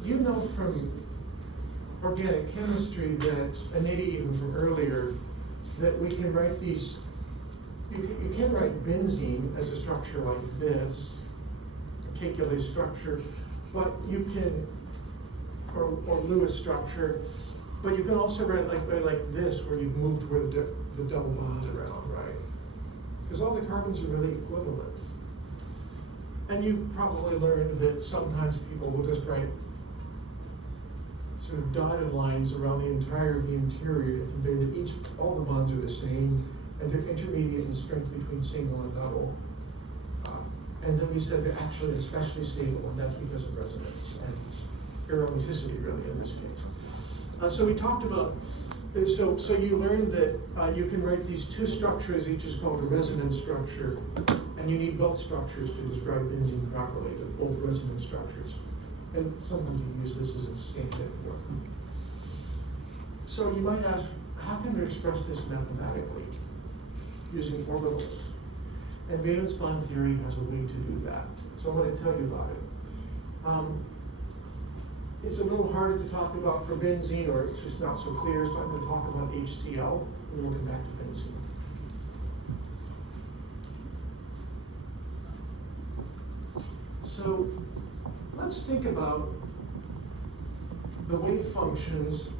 you know from organic chemistry that, and maybe even from earlier, that we can write these, you can write benzene as a structure like this, a calculate structure, but you can, or Lewis structure, but you can also write like this, where you've moved where the double bonds around, right? Because all the carbons are really equivalent. And you probably learned that sometimes people will just write sort of dotted lines around the entire of the interior to convey that all the bonds are the same, and they're intermediate in strength between single and double. And then we said they're actually especially stable, and that's because of resonance and aromaticity, really, in this case. So we talked about, so you learned that you can write these 2 structures, each is called a resonance structure, and you need both structures to describe benzene properly, both resonance structures. And sometimes you use this as a scantive form. So you might ask, how can we express this mathematically using orbitals? And valence bond theory has a way to do that. So I want to tell you about it. It's a little harder to talk about for benzene, or it's just not so clear, so I'm going to talk about HCl, and then we'll come back to benzene. So let's think about the wave functions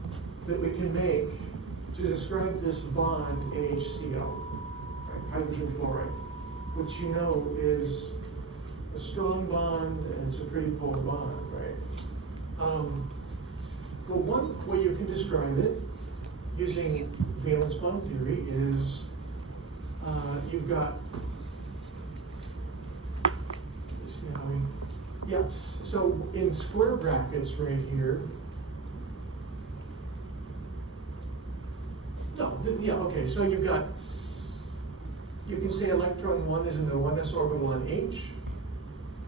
that we can make to describe this bond in HCl, right? Hydrogen chloride, which you know is a strong bond and it's a pretty polar bond, right? But one way you can describe it using valence bond theory is you've got, so in square brackets right here, okay, so you've got, you can say electron 1 is in the 1s orbital on H,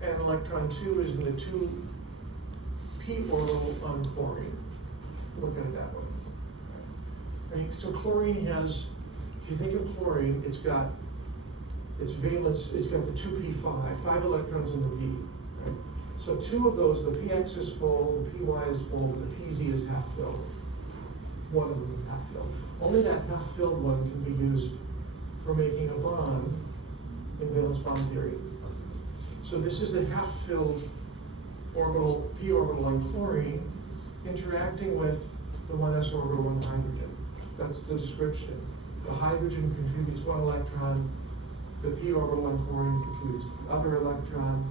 and electron 2 is in the 2p orbital on chlorine. Look at it that way. Right? So chlorine has, if you think of chlorine, it's got its valence, it's got the 2p5, 5 electrons in the p. Right? So 2 of those, the px is full, the py is full, but the pz is half filled. One of them is half filled. Only that half filled one can be used for making a bond in valence bond theory. So this is the half filled orbital, p orbital on chlorine, interacting with the 1s orbital on hydrogen. That's the description. The hydrogen contributes 1 electron, the p orbital on chlorine contributes the other electron.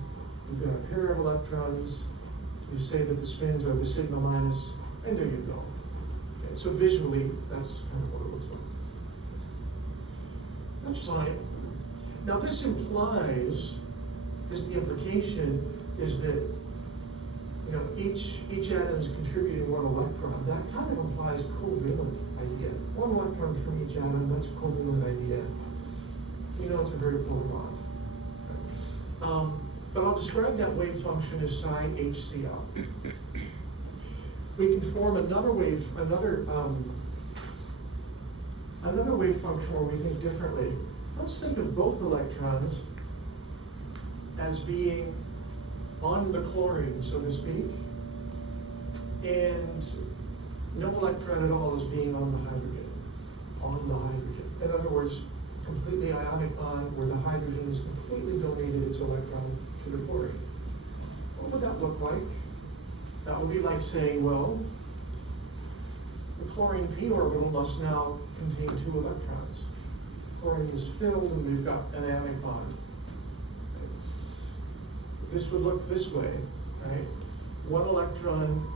You've got a pair of electrons. You say that the spins are the sigma minus, and there you go. Okay, so visually, that's kind of what it looks like. That's fine. Now this implies, because the implication is that each atom is contributing 1 electron. That kind of implies covalent idea. 1 electron from each atom, that's a covalent idea. It's a very polar bond. But I'll describe that wave function as psi HCl. We can form another wave function where we think differently. Let's think of both electrons as being on the chlorine, so to speak, and no electron at all as being on the hydrogen. In other words, completely ionic bond where the hydrogen is completely donated its electron to the chlorine. What would that look like? That would be like saying, well, the chlorine p orbital must now contain 2 electrons. Chlorine is filled and we've got an anionic bond. This would look this way, right? 1 electron,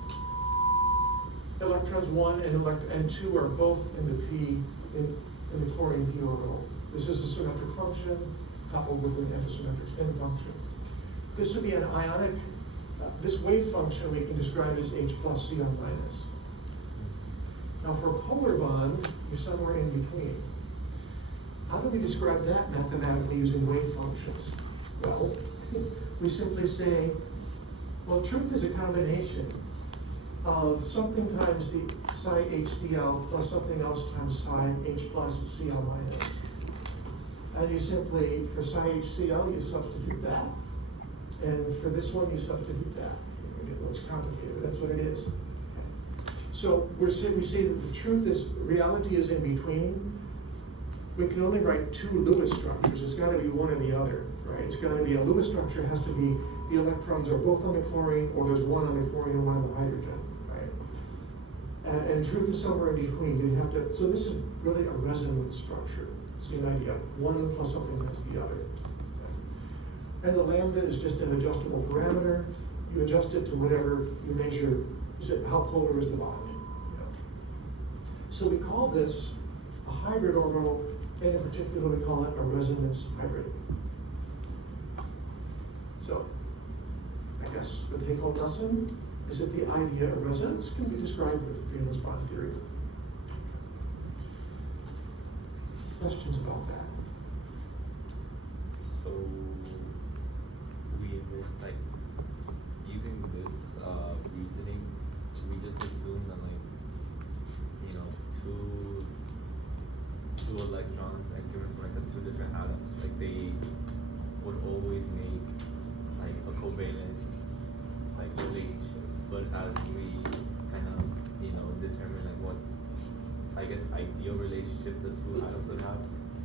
electrons 1 and 2 are both in the p, in the chlorine p orbital. This is a symmetric function coupled with an antisymmetric spin function. This would be an ionic, this wave function we can describe as H plus Cl minus. Now for a polar bond, you're somewhere in between. How do we describe that mathematically using wave functions? Well, we simply say, well, truth is a combination of something times the psi HCl plus something else times psi H plus Cl minus. And you simply, for psi HCl, you substitute that. And for this one, you substitute that. It looks complicated, that's what it is. So we say that the truth is, reality is in between. We can only write 2 Lewis structures. It's got to be one or the other, right? It's got to be a Lewis structure. It has to be the electrons are both on the chlorine, or there's 1 on the chlorine and 1 on the hydrogen, right? And truth is somewhere in between. You have to. So this is really a resonance structure. Same idea. 1 plus something plus the other. Okay. And the lambda is just an adjustable parameter. You adjust it to whatever you measure. Is it how polar is the bond? So we call this a hybrid orbital, and in particular we call it a resonance hybrid. So, I guess the take-home lesson is that the idea of resonance can be described with valence bond theory. Questions about that? So we like using this reasoning, we just assume that two electrons and given for like 2 different atoms, like they would always make like a covalent like relationship. But as we kind of determine like what I guess ideal relationship the 2 atoms would have,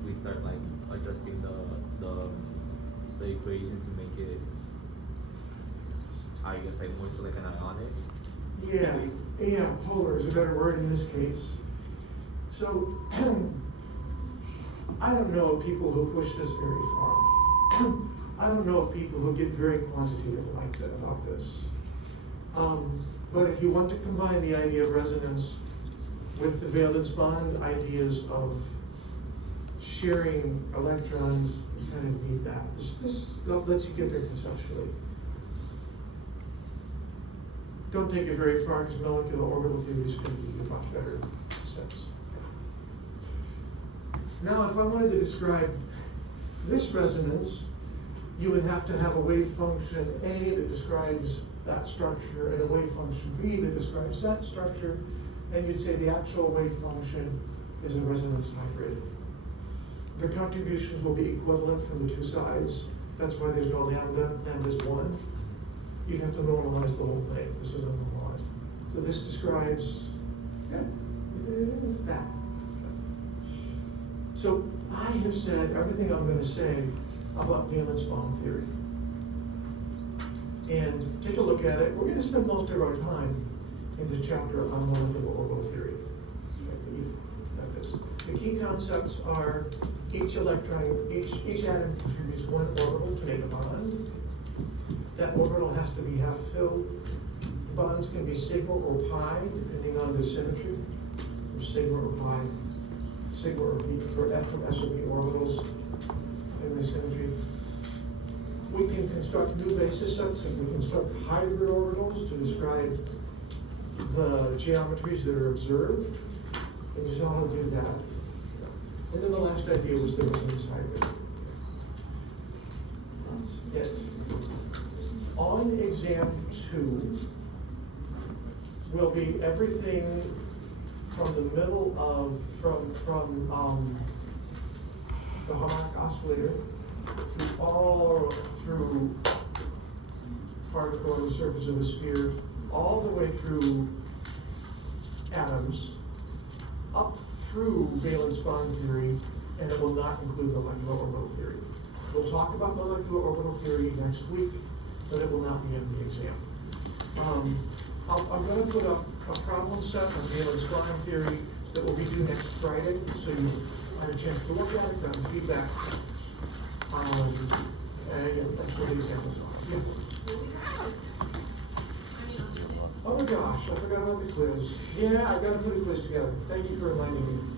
we start like adjusting the equation to make it I guess like more so like an ionic. Yeah, polar is a better word in this case. So, I don't know of people who push this very far. I don't know of people who get very quantitative like that about this. But if you want to combine the idea of resonance with the valence bond ideas of sharing electrons, you kind of need that. This lets you get there conceptually. Don't take it very far because molecular orbital theory is going to give you a much better sense. Now, if I wanted to describe this resonance, you would have to have a wave function A that describes that structure and a wave function B that describes that structure, and you'd say the actual wave function is a resonance hybrid. The contributions will be equivalent from the 2 sides. That's why there's no lambda. Lambda's 1. You'd have to normalize the whole thing. This is unnormalized. So this describes that. So I have said everything I'm going to say about valence bond theory. And take a look at it. We're going to spend most of our time in this chapter on molecular orbital theory. The key concepts are each atom contributes 1 orbital to make a bond. That orbital has to be half filled. Bonds can be sigma or pi, depending on the symmetry, or sigma or pi, sigma or p for F from S or P orbitals in the symmetry. We can construct new basis sets, and we can construct hybrid orbitals to describe the geometries that are observed. And you saw how to do that. And then the last idea was the resonance hybrid. That's it. On exam 2 will be everything from the middle of, from the harmonic oscillator all through particle on the surface of a sphere, all the way through atoms, up through valence bond theory, and it will not include molecular orbital theory. We'll talk about molecular orbital theory next week, but it will not be in the exam. I'm gonna put up a problem set on Taylor's drawing theory that will be due next Friday, so you have a chance to look at it, gotten feedback. And yeah, that's what the examples are. Yeah. Oh my gosh, I forgot about the quiz. Yeah, I gotta put a quiz together. Thank you for reminding me.